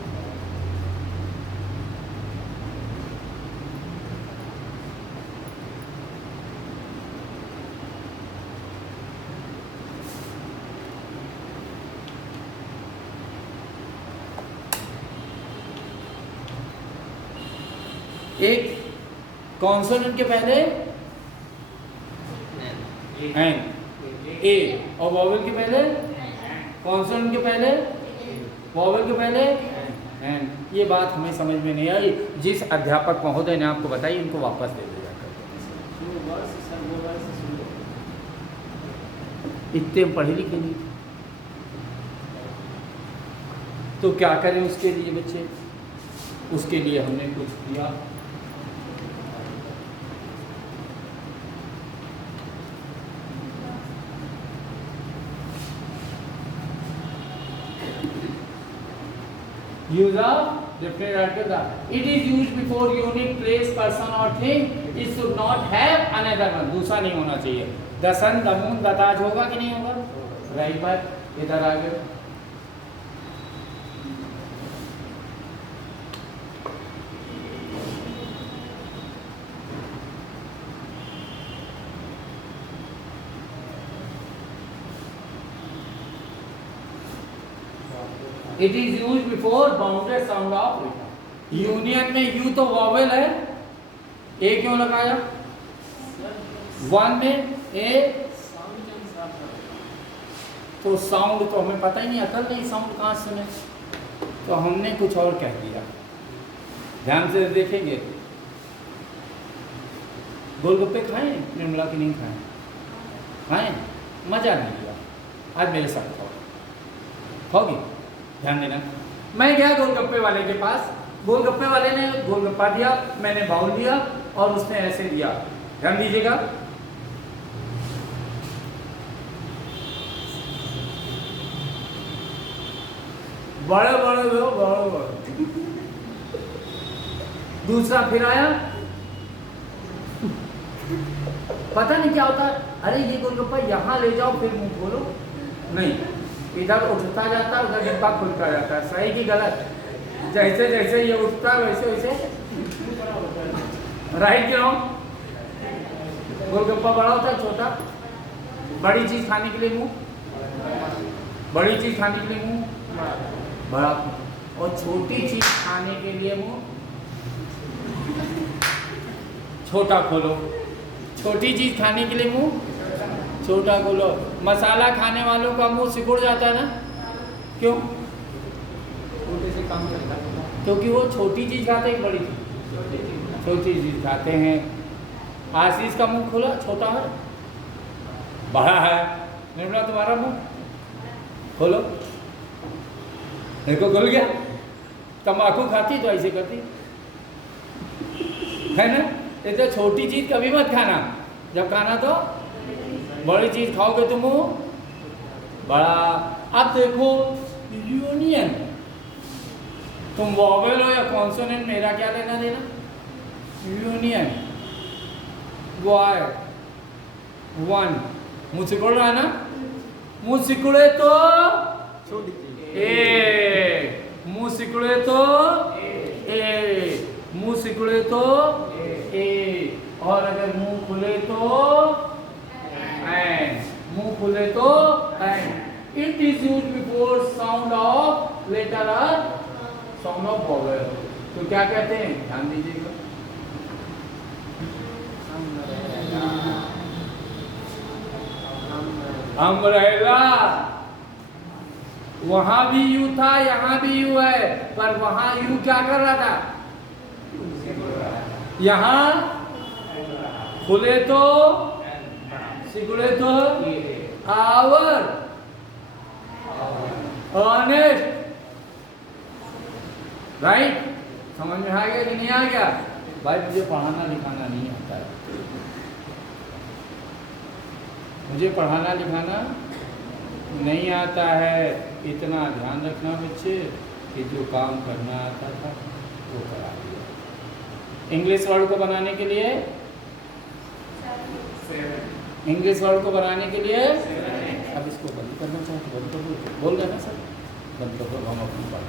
एक कॉन्सोनेंट के पहले एन, ए, और वोवेल के पहले कॉन्सोनेंट के पहले वोवेल के पहले एन। ये बात हमें समझ में नहीं आई। जिस अध्यापक महोदय ने आपको बताई उनको वापस दे दिया जाकर। इतने पढ़े लिखे नहीं, तो क्या करें उसके लिए बच्चे? उसके लिए हमने कुछ किया। Use of definite article. It is used before unique place, person or thing. It should not have another one. दूसरा नहीं होना चाहिए। The sun, the moon, the ताज होगा कि नहीं होगा? राइट बात। इधर आ गए। It is used before bounded sound of union में यू तो वॉवेल है, ए क्यों लगाया? वन में ए, तो साउंड तो हमें पता ही नहीं, अकल नहीं साउंड कहाँ सुने, तो हमने कुछ और कह दिया। ध्यान से देखेंगे। गोलगप्पे खाएं निर्मला की नहीं खाएं? खाएं, मजा नहीं लिया। आज मेरे साथ खाओगी? ध्यान देना। मैं गया गोलगप्पे वाले के पास, गोलगप्पे वाले ने गोलगप्पा दिया, मैंने बाउल दिया और उसने ऐसे दिया। ध्यान दीजिएगा। बड़े बड़े दो, बड़े बड़े। दूसरा फिर आया, पता नहीं क्या होता है, अरे ये गोलगप्पा यहाँ ले जाओ फिर मुंह खोलो, नहीं, इधर उठता जाता है उधर डिब्बा खुलता जाता है, सही कि गलत? जैसे जैसे ये उठता है वैसे वैसे राइट क्यों? गोलगप्पा बड़ा होता है छोटा? बड़ी चीज खाने के लिए मुंह, बड़ी चीज खाने के लिए मुंह बड़ा, और छोटी चीज खाने के लिए मुंह छोटा खोलो। छोटी चीज खाने के लिए मुंह छोटा खोलो। मसाला खाने वालों का मुंह सिकुड़ जाता है ना, क्यों? छोटे से काम चलता है, क्योंकि वो छोटी चीज खाते हैं, बड़ी चीज छोटी चीज खाते हैं। आशीष का मुंह खुला, छोटा है, बड़ा है। निर्मला तुम्हारा मुंह खोलो, देखो खुल गया। तंबाकू खाती तो ऐसे करती है ना। ये तो छोटी चीज कभी मत खाना, जब खाना तो बड़ी चीज खाओगे तो मुंह बड़ा। अब देखो यूनियन, तुम वॉवेल हो या कॉन्सोनेंट, मेरा क्या लेना देना? यूनियन वाई वन, मुंह सिकुड़ रहा है ना, मुंह सिकुड़े तो छोटी चीज ए, मुंह सिकुड़े तो ए, मुंह सिकुड़े तो ए, और अगर मुंह खुले तो एन, मुंह खुले तो N. It is used before sound of letter R sound of vowel. तो क्या कहते हैं, ध्यान दीजिएगा। अम्ब्रेला, वहां भी यू था, यहां भी यू है, पर वहां यू क्या कर रहा था? यहां खुले तो सिकुड़े तो आवर, ऑनेस्ट, राइट? समझ में आ गया कि नहीं आ गया? भाई मुझे पढ़ाना लिखाना नहीं आता है, मुझे पढ़ाना लिखाना नहीं आता है। इतना ध्यान रखना बच्चे कि जो काम करना आता था वो करा दिया। इंग्लिश वर्ड को बनाने के लिए, इंग्लिश वर्ड को बनाने के लिए, अब इसको बंद करना चाहते, बंद कर दो, बोल रहे ना सर, बंद कर दो, हम अपनी बात